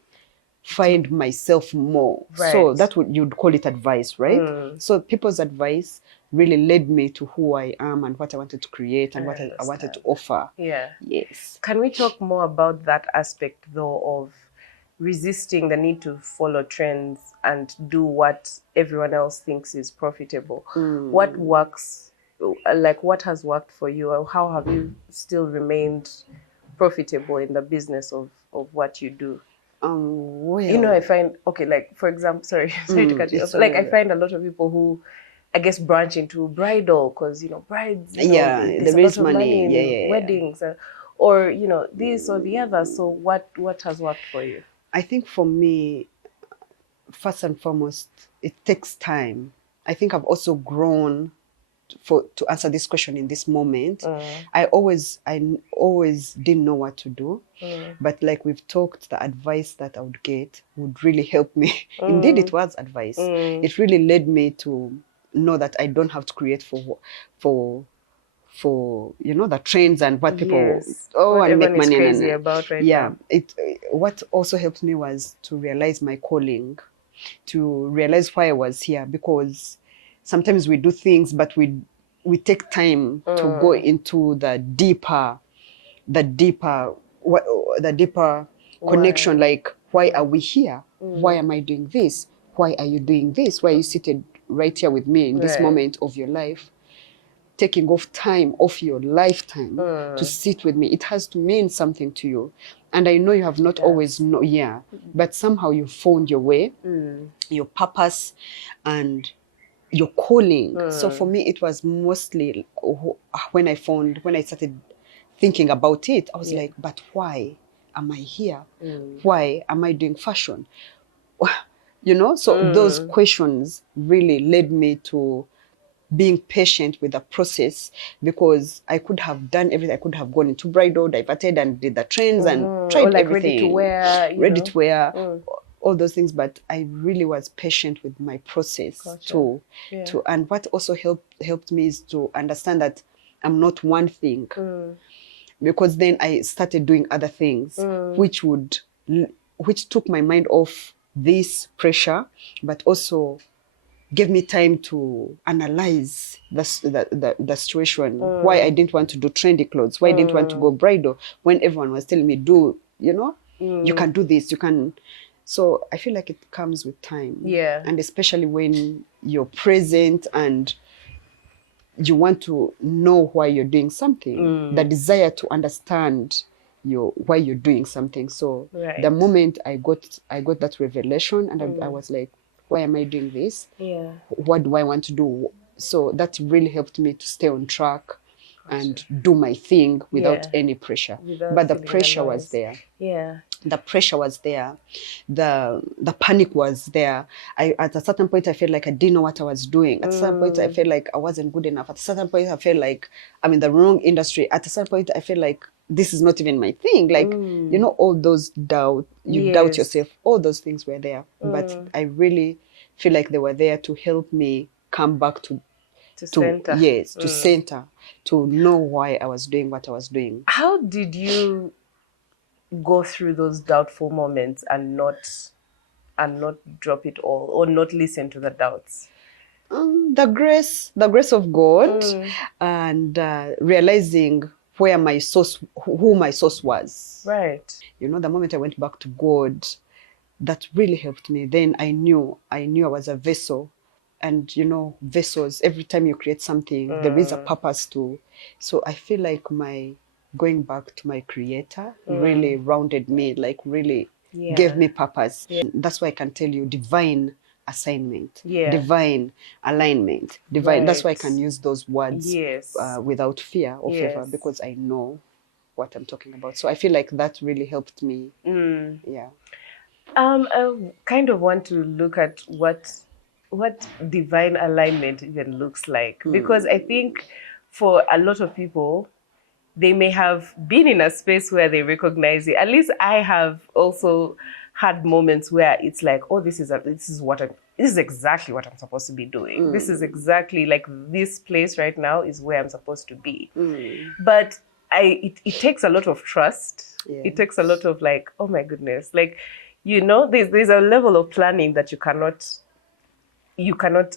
find myself more. So that's what you'd call it advice, right? So people's advice really led me to who I am and what I wanted to create and what I wanted to offer. Yeah. Yes. Can we talk more about that aspect though of resisting the need to follow trends and do what everyone else thinks is profitable? What works, like what has worked for you, or how have you still remained profitable in the business of what you do? Well, you know, I find, okay, like for example, sorry to cut you off. Like I find a lot of people who, I guess, branch into bridal because, you know, brides, you know, there's a lot of money in weddings, or, you know, this or the other. So what has worked for you? I think for me, first and foremost, it takes time. I think I've also grown to answer this question in this moment. I always didn't know what to do, but like we've talked, the advice that I would get would really help me. Indeed, it was advice. It really led me to know that I don't have to create for you know, the trends and what people what and make money crazy about right now. What also helped me was to realize my calling, to realize why I was here, because sometimes we do things, but we take time to go into the deeper connection. Like, why are we here? Why am I doing this? Why are you doing this? Why are you seated right here with me in this moment of your life? Taking off time off your lifetime to sit with me. It has to mean something to you. And I know you have not always known, but somehow you found your way, your purpose, and your calling. So for me, it was mostly when I started thinking about it, I was like, but why am I here? Why am I doing fashion? You know, so those questions really led me to being patient with the process, because I could have done everything. I could have gone into bridal, diverted, and did the trends and tried or like everything. ready to wear, ready to wear, all those things. But I really was patient with my process too. And what also helped me is to understand that I'm not one thing, because then I started doing other things, which took my mind off this pressure, but also gave me time to analyze the situation. Why I didn't want to do trendy clothes, why I didn't want to go bridal, when everyone was telling me, do, you know, you can do this, you can. So I feel like it comes with time. And especially when you're present and you want to know why you're doing something, the desire to understand why you're doing something. So the moment I got that revelation, and I was like, why am I doing this? What do I want to do? So that really helped me to stay on track and do my thing without any pressure. But the pressure was there. The pressure was there. The panic was there. At a certain point, I felt like I didn't know what I was doing. At a certain point, I felt like I wasn't good enough. At a certain point, I felt like I'm in the wrong industry. At a certain point, I felt like this is not even my thing. Like, you know, all those doubt, you doubt yourself, all those things were there. But I really feel like they were there to help me come back to center. Yes, to center, to know why I was doing what I was doing. How did you go through those doubtful moments and not drop it all, or not listen to the doubts? The grace of God, and realizing where my source, who my source was. Right. You know, the moment I went back to God, that really helped me. Then I knew I was a vessel. And, you know, vessels, every time you create something, there is a purpose to. So I feel like my going back to my creator really rounded me, like really gave me purpose. That's why I can tell you divine assignment, divine alignment, divine. That's why I can use those words without fear or favor, because I know what I'm talking about. So I feel like that really helped me. Yeah. I kind of want to look at what divine alignment even looks like, because I think for a lot of people, they may have been in a space where they recognize it. At least I have also had moments where it's like, oh, this is exactly what I'm supposed to be doing. This is exactly like this place right now is where I'm supposed to be. But it takes a lot of trust. It takes a lot of like, oh my goodness, like, you know, there's a level of planning that you cannot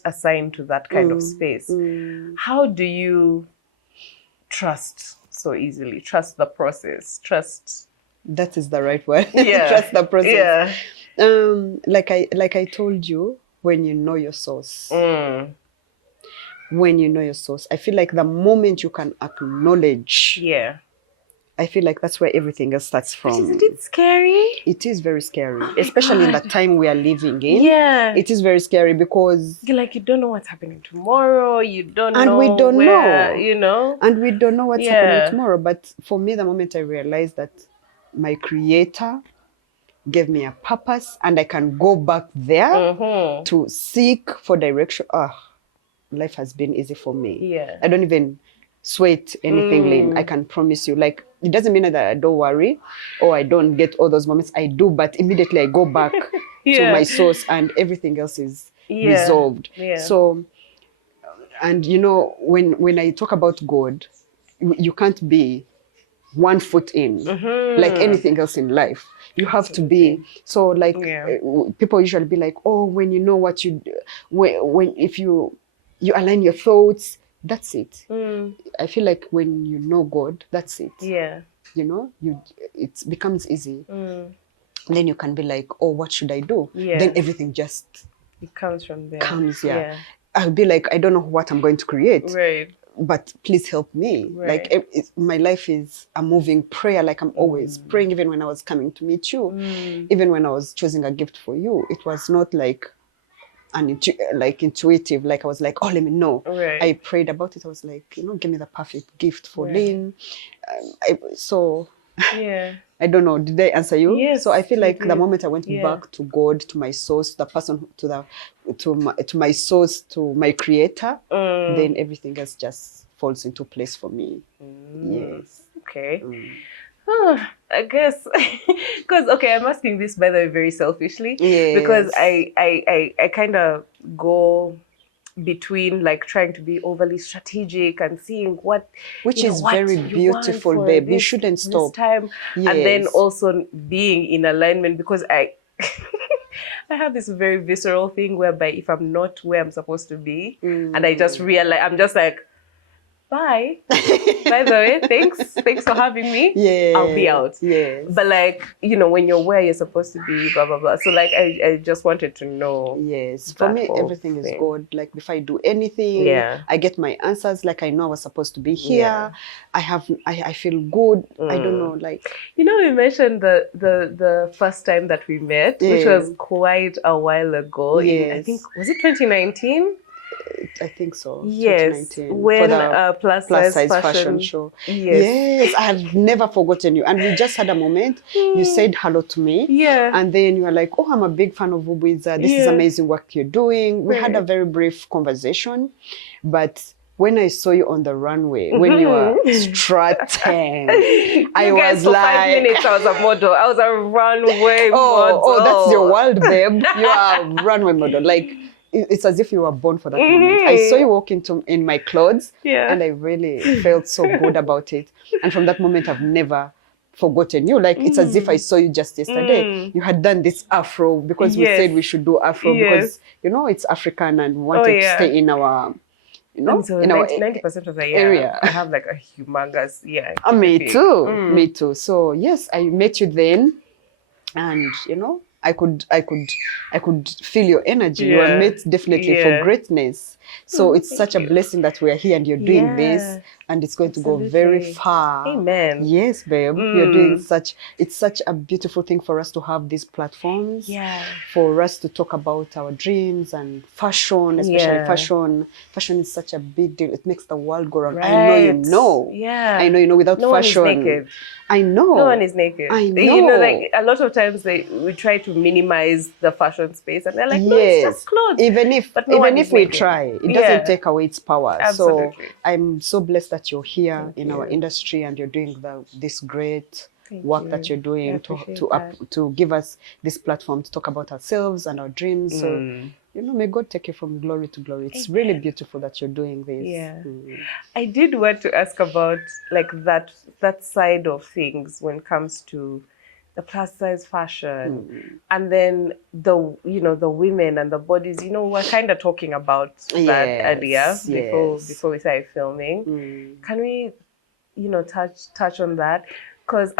assign to that kind of space. How do you trust so easily? Trust the process. Trust. That is the right word. Trust the process. Like I told you, when you know your source. When you know your source, I feel like the moment you can acknowledge. I feel like that's where everything else starts from. Isn't it scary? It is very scary, especially in the time we are living in. It is very scary because you don't know what's happening tomorrow. You don't know. And we don't know. You know. And we don't know what's happening tomorrow. But for me, the moment I realized that my creator gave me a purpose and I can go back there to seek for direction, life has been easy for me. I don't even sweat anything, Lynn. I can promise you. Like, it doesn't mean that I don't worry or I don't get all those moments. I do, but immediately I go back to my source and everything else is resolved. So, and you know, when I talk about God, you can't be one foot in like anything else in life. You have to be. So like people usually be like, oh, when you know what you do, when if you align your thoughts, that's it. I feel like when you know God, that's it. You know, it becomes easy. Then you can be like, oh, what should I do? Then everything just comes from there. I'll be like, I don't know what I'm going to create. But please help me. Like my life is a moving prayer. Like I'm always praying, even when I was coming to meet you, even when I was choosing a gift for you. It was not like like intuitive. Like I was like, oh, let me know. Right. I prayed about it. I was like, give me the perfect gift for Right. Lynn. So yeah. I don't know. Did I answer you? Yes, So I feel like you the did. moment I went back to God, to my source, the person, to my source, to my creator, then everything else just falls into place for me. Yes. Okay. I guess because I'm asking this by the way very selfishly, because I kind of go between like trying to be overly strategic and seeing what which you know, is what very you beautiful, want for babe. You this, shouldn't this stop. time, and then also being in alignment, because I I have this very visceral thing whereby if I'm not where I'm supposed to be, and I just realize, I'm just like, bye. By the way, thanks for having me. Yeah, I'll be out. Yes. But like, when you're where you're supposed to be, blah blah blah. So like, I just wanted to know. Yes, for me everything is God. Like before I do anything, I get my answers. Like I know I was supposed to be here. I feel good. I don't know, like we mentioned the first time that we met, which was quite a while ago. In, I think, was it 2019? I think so. Yes, 2019, when for the plus size fashion show. Yes, I have never forgotten you. And we just had a moment. You said hello to me. Yeah. And then you were like, oh, I'm a big fan of Ubwiza. This is amazing work you're doing. We had a very brief conversation. But when I saw you on the runway, when you were strutting, I was for like, 5 minutes I was a model. I was a runway model. Oh, that's your world, babe. You are a runway model. Like, it's as if you were born for that moment. I saw you walk in my clothes, and I really felt so good about it. And from that moment, I've never forgotten you. Like, it's as if I saw you just yesterday. You had done this Afro, because we said we should do Afro because, it's African and we wanted to stay in our, so in our 90% of the area. I have like a humongous, me too. Me too. So, yes, I met you then, and, I could feel your energy. You are made definitely for greatness. So it's such a blessing that we are here and you're doing this, and it's going to go very far. Amen. Yes, babe. You're doing it's such a beautiful thing for us to have these platforms. For us to talk about our dreams and fashion, especially fashion. Fashion is such a big deal. It makes the world go round. I know you know. I know you know, without fashion. No one is naked. I know. No one is naked. I know. Like a lot of times we try to minimize the fashion space, and they're like, no, it's just clothes. Even if we try, it doesn't take away its power. Absolutely. So I'm so blessed that you're here in our industry and you're doing this great work that you're doing to give us this platform to talk about ourselves and our dreams. So may God take you from glory to glory. It's really beautiful that you're doing this. I did want to ask about like that side of things when it comes to the plus size fashion, and then the women and the bodies. We're kind of talking about that earlier before we started filming. Can we touch on that? Because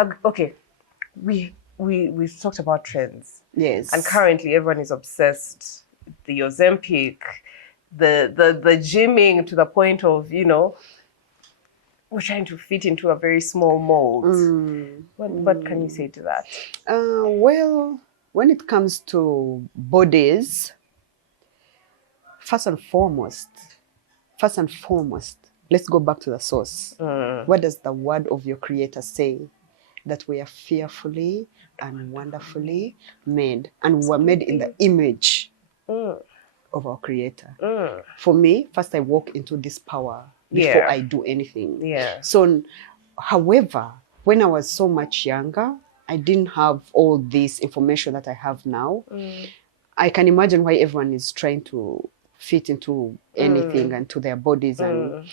we've talked about trends, and currently everyone is obsessed. The Ozempic, the gymming, to the point of we're trying to fit into a very small mold. What can you say to that? Well, when it comes to bodies, first and foremost, let's go back to the source. What does the word of your creator say? That we are fearfully and wonderfully made, and we were made in the image of our creator. For me, first I walk into this power before I do anything. So, however, when I was so much younger, I didn't have all this information that I have now. I can imagine why everyone is trying to fit into anything and to their bodies, and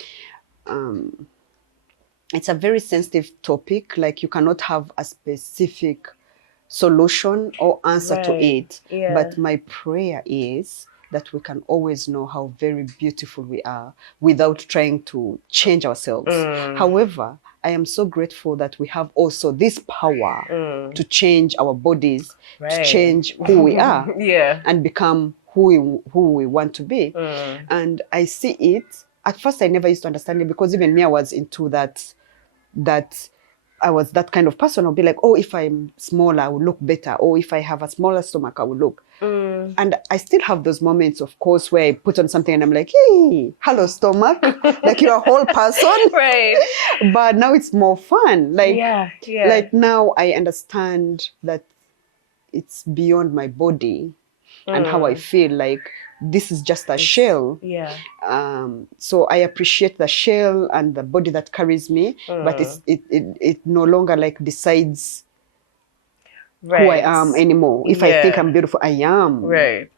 it's a very sensitive topic. Like, you cannot have a specific solution or answer to it. But my prayer is that we can always know how very beautiful we are without trying to change ourselves. However, I am so grateful that we have also this power to change our bodies, to change who we are, and become who we want to be. And I see it. At first, I never used to understand it, because even me, I was into that I was that kind of person. I'll be like, oh, if I'm smaller, I will look better. Or if I have a smaller stomach, I will look. And I still have those moments, of course, where I put on something and I'm like, hey, hello, stomach. Like you're a whole person. Right. But now it's more fun. Like, yeah. Like now I understand that it's beyond my body and how I feel. Like this is just a shell. Yeah. So I appreciate the shell and the body that carries me, but it no longer like decides who I am anymore. If I think I'm beautiful, I am very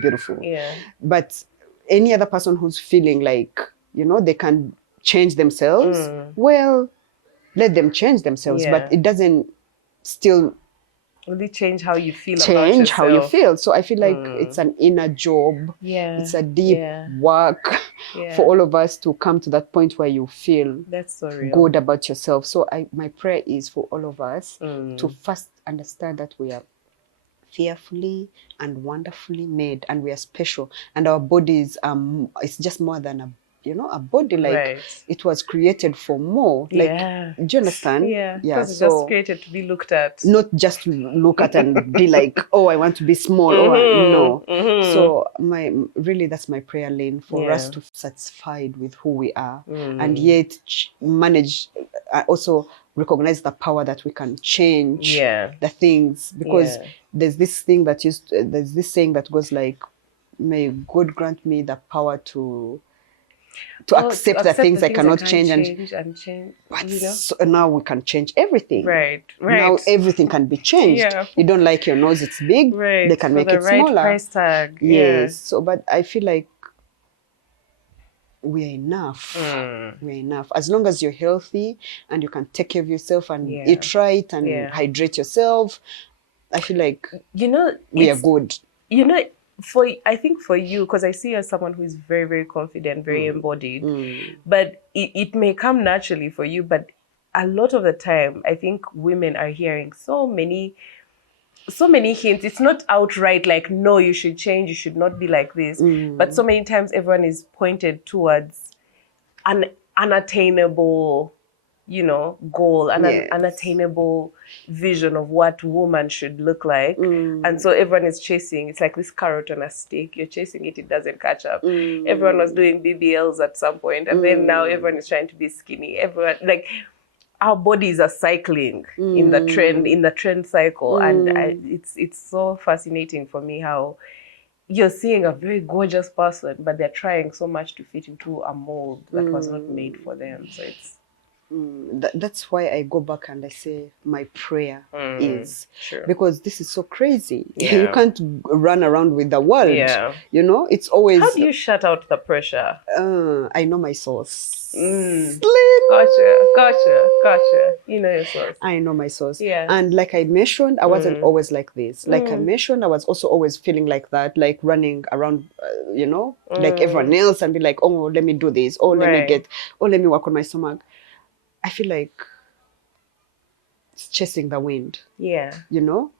beautiful. Yeah. But any other person who's feeling like, you know, they can change themselves, well, let them change themselves, but it doesn't still really change how you feel about change yourself. how you feel. So I feel like it's an inner job. Yeah. It's a deep work for all of us to come to that point where you feel that's so real. good about yourself. So my prayer is for all of us to first understand that we are fearfully and wonderfully made, and we are special, and our bodies it's just more than a body. Like it was created for more. Like, do you understand? Yeah. Yeah. So just created to be looked at, not just look at and be like, oh, I want to be small. No. So that's my prayer lane, for us to be satisfied with who we are, and yet manage also recognize the power that we can change the things, because there's this thing that there's this saying that goes like, may God grant me the power to accept the things I cannot change, but you know? So now we can change everything. Right. Now everything can be changed. Yeah. You don't like your nose, it's big. Right. They can make it smaller. Price tag. Yes. So, but I feel like we are enough. We're enough. As long as you're healthy and you can take care of yourself and eat right and hydrate yourself, I feel like we are good. I think for you, because I see you as someone who is very, very confident, very embodied, but it may come naturally for you, but a lot of the time, I think women are hearing so many hints. It's not outright like, no, you should change, you should not be like this. But so many times everyone is pointed towards an unattainable, goal, an unattainable vision of what woman should look like. And so everyone is chasing, it's like this carrot on a stick. You're chasing it, it doesn't catch up. Everyone was doing BBLs at some point, and then now everyone is trying to be skinny. Everyone, like, our bodies are cycling in the trend cycle. And it's so fascinating for me how you're seeing a very gorgeous person, but they're trying so much to fit into a mold that was not made for them. So it's that's why I go back and I say my prayer is because this is so crazy. You can't run around with the world. It's always. How do you shut out the pressure? I know my source. Gotcha. You know your source. I know my source. And like I mentioned, I wasn't always like this. Like I mentioned, I was also always feeling like that, like running around, like everyone else, and be like, oh, let me do this, let me work on my stomach. I feel like it's chasing the wind.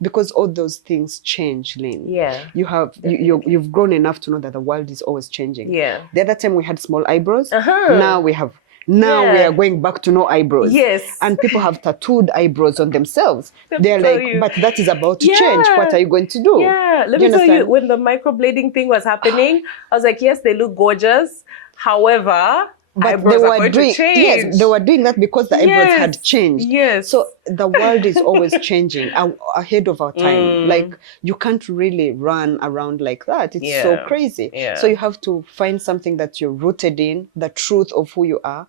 Because all those things change, Lynn. You've grown enough to know that the world is always changing. The other time we had small eyebrows. Now we have. We are going back to no eyebrows. And people have tattooed eyebrows on themselves. They're like, but that is about to change. What are you going to do? Let me tell you, when the microblading thing was happening, I was like, yes, they look gorgeous. However, but they were doing that because the eyebrows had changed. So the world is always changing ahead of our time. Like, you can't really run around like that. It's so crazy. So you have to find something that you're rooted in, the truth of who you are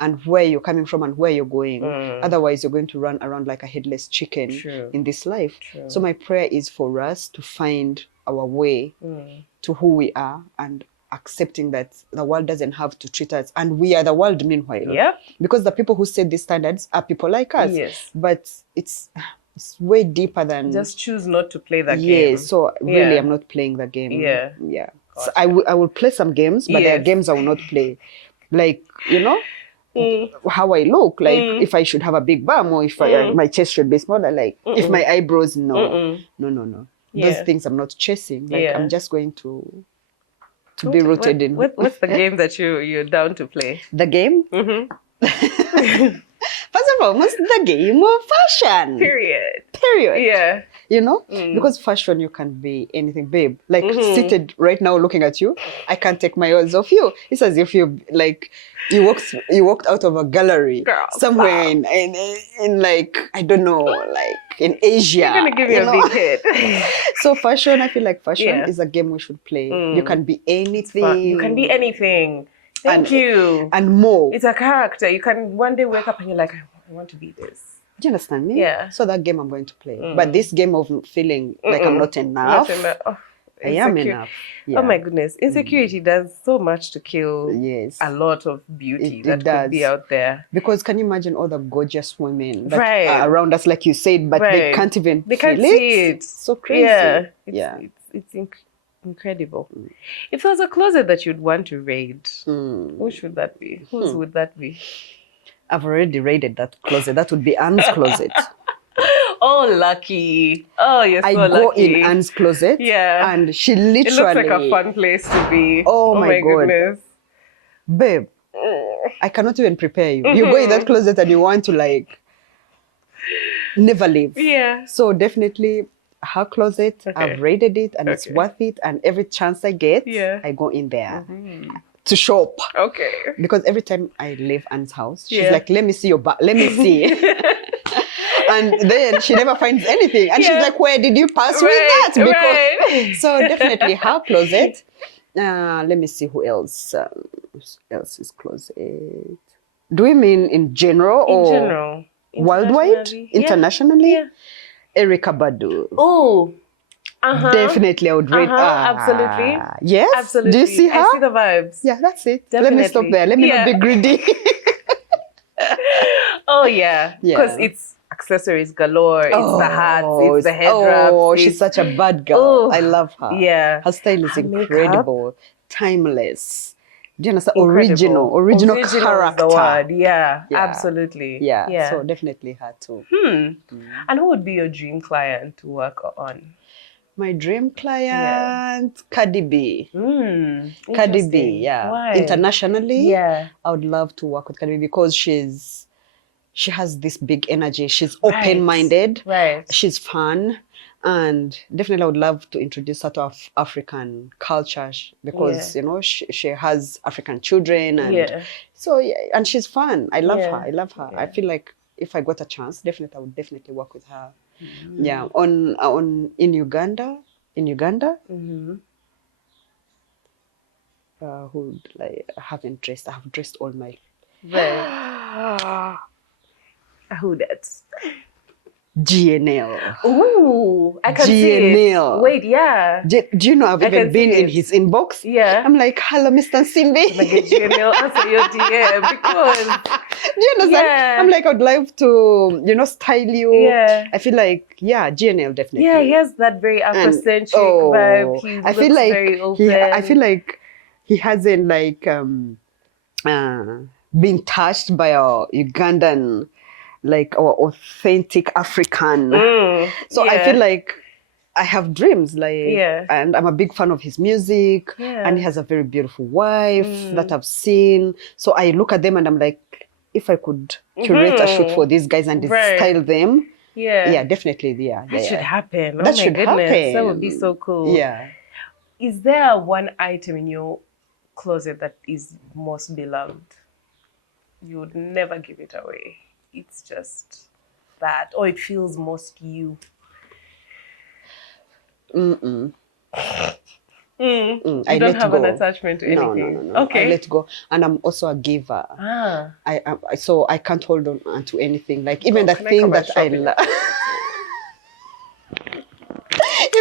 and where you're coming from and where you're going. Otherwise, you're going to run around like a headless chicken in this life. So my prayer is for us to find our way to who we are, and accepting that the world doesn't have to treat us, and we are the world meanwhile. Because the people who set these standards are people like us. But it's way deeper than just choose not to play the game. So really, I'm not playing the game. So I will play some games, but there are games I will not play. Like, how I look, like if I should have a big bum, or if my chest should be smaller, like if my eyebrows, no. Those things I'm not chasing. Like I'm just going to be rooted in. What's the game that you're down to play? The game? First and foremost, the game of fashion. Period. Yeah. You know, because fashion, you can be anything, babe. Like seated right now, looking at you, I can't take my eyes off you. It's as if you like you walked out of a gallery. Girl, somewhere in like, I don't know, like in Asia. You're gonna give me a big hit. So fashion, I feel like fashion is a game we should play. You can be anything. You can be anything. Thank you. And more. It's a character. You can one day wake up and you're like, I want to be this. Do you understand me? Yeah. So that game I'm going to play. But this game of feeling like I'm not enough. I am enough. Yeah. Oh my goodness. Insecurity does so much to kill a lot of beauty that could be out there. Because can you imagine all the gorgeous women that are around us, like you said, but they can't even see it. So crazy. It's incredible. If there was a closet that you'd want to raid, who should that be? Whose would that be? I've already raided that closet. That would be Anne's closet. Oh, lucky. Oh, you're so lucky. I go in Anne's closet. Yeah. And she literally... It looks like a fun place to be. Oh my God. Goodness. Babe, I cannot even prepare you. You go in that closet and you want to like never leave. Yeah. So definitely her closet, I've raided it and it's worth it. And every chance I get, I go in there. To shop. Okay. Because every time I leave Anne's house, she's like, let me see your bag. Let me see. And then she never finds anything. And she's like, where did you pass with that? Because so definitely her closet. Let me see who else. Who else's closet? Do we mean in general or in general? Worldwide? Internationally? Yeah. Erika Badu. Oh. Definitely I would rate. Absolutely. Yes. Absolutely. Do you see her? I see the vibes. Yeah, that's it. Definitely. Let me stop there. Let me not be greedy. Oh yeah. Because it's accessories galore. It's the hats. It's the head wraps. Oh, she's such a bad girl. Oh, I love her. Yeah. Her style is incredible. Timeless. Do you understand? Original character. Is the word. Yeah, absolutely. Yeah. So definitely her too. And who would be your dream client to work on? My dream client, Cardi B. Cardi B, Why? Internationally, I would love to work with Cardi B because she has this big energy. She's open-minded. Right. She's fun. And definitely I would love to introduce her to African culture because, you know, she has African children. And so, and she's fun. I love her. I love her. I feel like if I got a chance, definitely I would definitely work with her. Yeah, in Uganda, who like I haven't dressed. I have dressed all my. Who that? GNL. Ooh, I can see it. Wait, do you know I've even been in his inbox? Yeah. I'm like, hello, Mr. Simbe. Like a GNL, answer your DM because. Do you understand? Yeah. I'm like, I'd love to, you know, style you. Yeah. I feel like, GNL definitely. Yeah, he has that very Afrocentric vibe. He looks very open. I feel like he hasn't like been touched by our Ugandan, like our authentic African. So I feel like I have dreams, like, and I'm a big fan of his music, and he has a very beautiful wife that I've seen. So I look at them and I'm like, if I could curate a shoot for these guys and style them, definitely, that should happen. That should happen. That would be so cool. Yeah. Is there one item in your closet that is most beloved? You would never give it away. It's just that, or it feels most you. I don't have an attachment to anything. No. Okay. I let go, and I'm also a giver. So I can't hold on to anything. Like even the thing that I love.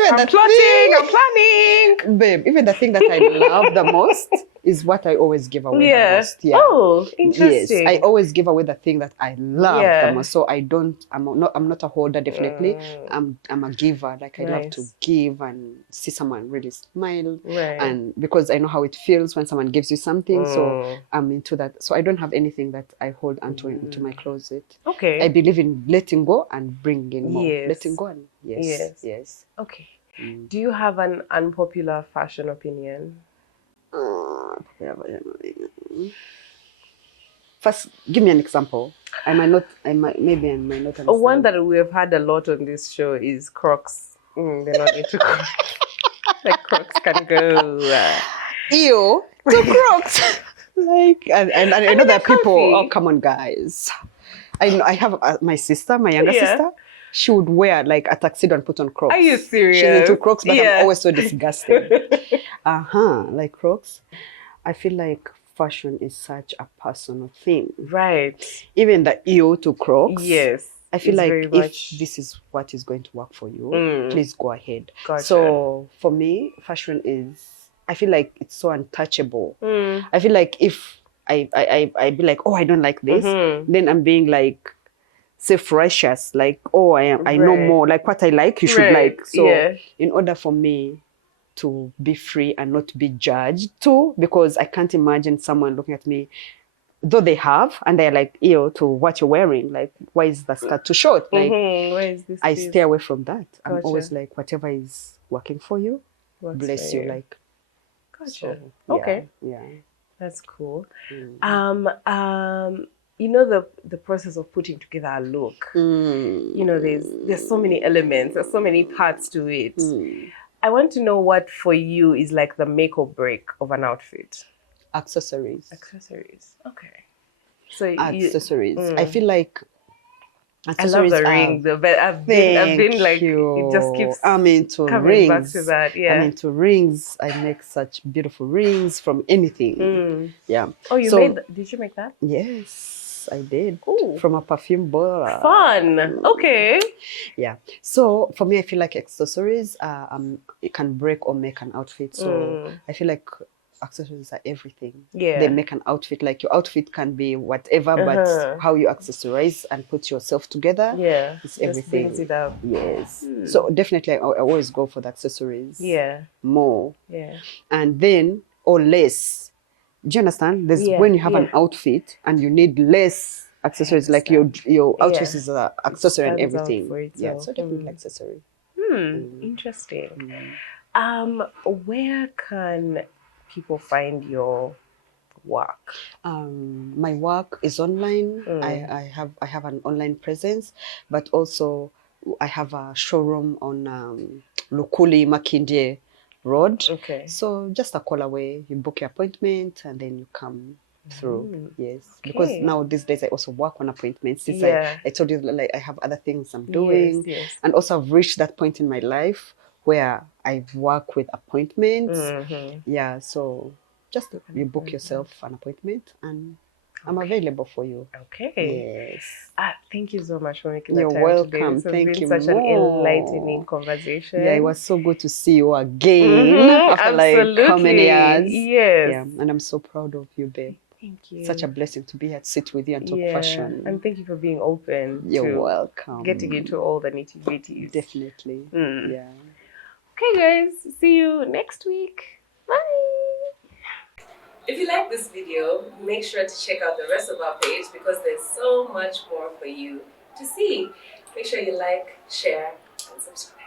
I'm planning. Babe, even the thing that I love the most is what I always give away the most. Yeah. Oh, interesting. Yes, I always give away the thing that I love the most. So I'm not a holder, definitely. I'm a giver. Like I love to give and see someone really smile. And because I know how it feels when someone gives you something. So I'm into that. So I don't have anything that I hold onto into my closet. Okay. I believe in letting go and bringing more. Letting go and yes. Okay. Do you have an unpopular fashion opinion? First, give me an example. Maybe I might not understand. One that we have had a lot on this show is Crocs. They're not into Crocs. Like Crocs can go. Ew, to Crocs. Like, and I know that people. Comfy. Oh, come on, guys. I have my sister, my younger sister. She would wear like a tuxedo and put on Crocs. Are you serious? She's into Crocs, but I'm always so disgusting. Like Crocs. I feel like fashion is such a personal thing. Right. Even the EO to Crocs. Yes. I feel like if this is what is going to work for you, please go ahead. Gotcha. So for me, fashion is, I feel like it's so untouchable. I feel like if I be like, oh, I don't like this, then I'm being like self-righteous, like, oh, I know more, like what I like, you should like. So in order for me to be free and not be judged too, because I can't imagine someone looking at me, though they have, and they're like, ew, to what you're wearing, like, why is the skirt too short? Like, why is this I stay away from that. Gotcha. I'm always like, whatever is working for you, bless you. Like, gotcha. So, okay. Yeah. That's cool. You know, the process of putting together a look, you know, there's so many elements, there's so many parts to it. I want to know what for you is like the make or break of an outfit. Accessories. Okay. So accessories. I feel like I accessories. love the ring. I've been like, it just keeps I'm into coming rings. back to that. Yeah. I'm into rings. I make such beautiful rings from anything. Yeah. Oh, did you make that? Yes, I did. Ooh. From a perfume bottle. Fun. Okay. Yeah. So for me, I feel like accessories it can break or make an outfit. So I feel like accessories are everything. Yeah. They make an outfit. Like your outfit can be whatever, but how you accessorize and put yourself together, it's everything. Brings it up. Yes. So definitely I always go for the accessories. Yeah. More. Yeah. And then, or less. Do you understand? There's when you have an outfit and you need less accessories, like your outfit is an accessory and everything. Yeah, so definitely accessory. Interesting. Where can people find your work? My work is online. I have an online presence, but also I have a showroom on Lukuli Makindye Road. Okay. So just a call away, you book your appointment and then you come through. Yes. Okay. Because now these days I also work on appointments. Since I told you, like, I have other things I'm doing. Yes. And also I've reached that point in my life where I work with appointments. Yeah, so just you book yourself an appointment and I'm available for you. Okay. Yes. Thank you so much for making the You're time welcome. today. This has Thank been you. Such an enlightening conversation. Yeah, it was so good to see you again after like how many years. Yes. Yeah, and I'm so proud of you, babe. Thank you. Such a blessing to be here to sit with you and talk fashion. And thank you for being open. You're welcome. Getting into all the nitty-gritties. Definitely. Yeah. Okay, guys. See you next week. Bye. If you like this video, make sure to check out the rest of our page because there's so much more for you to see. Make sure you like, share, and subscribe.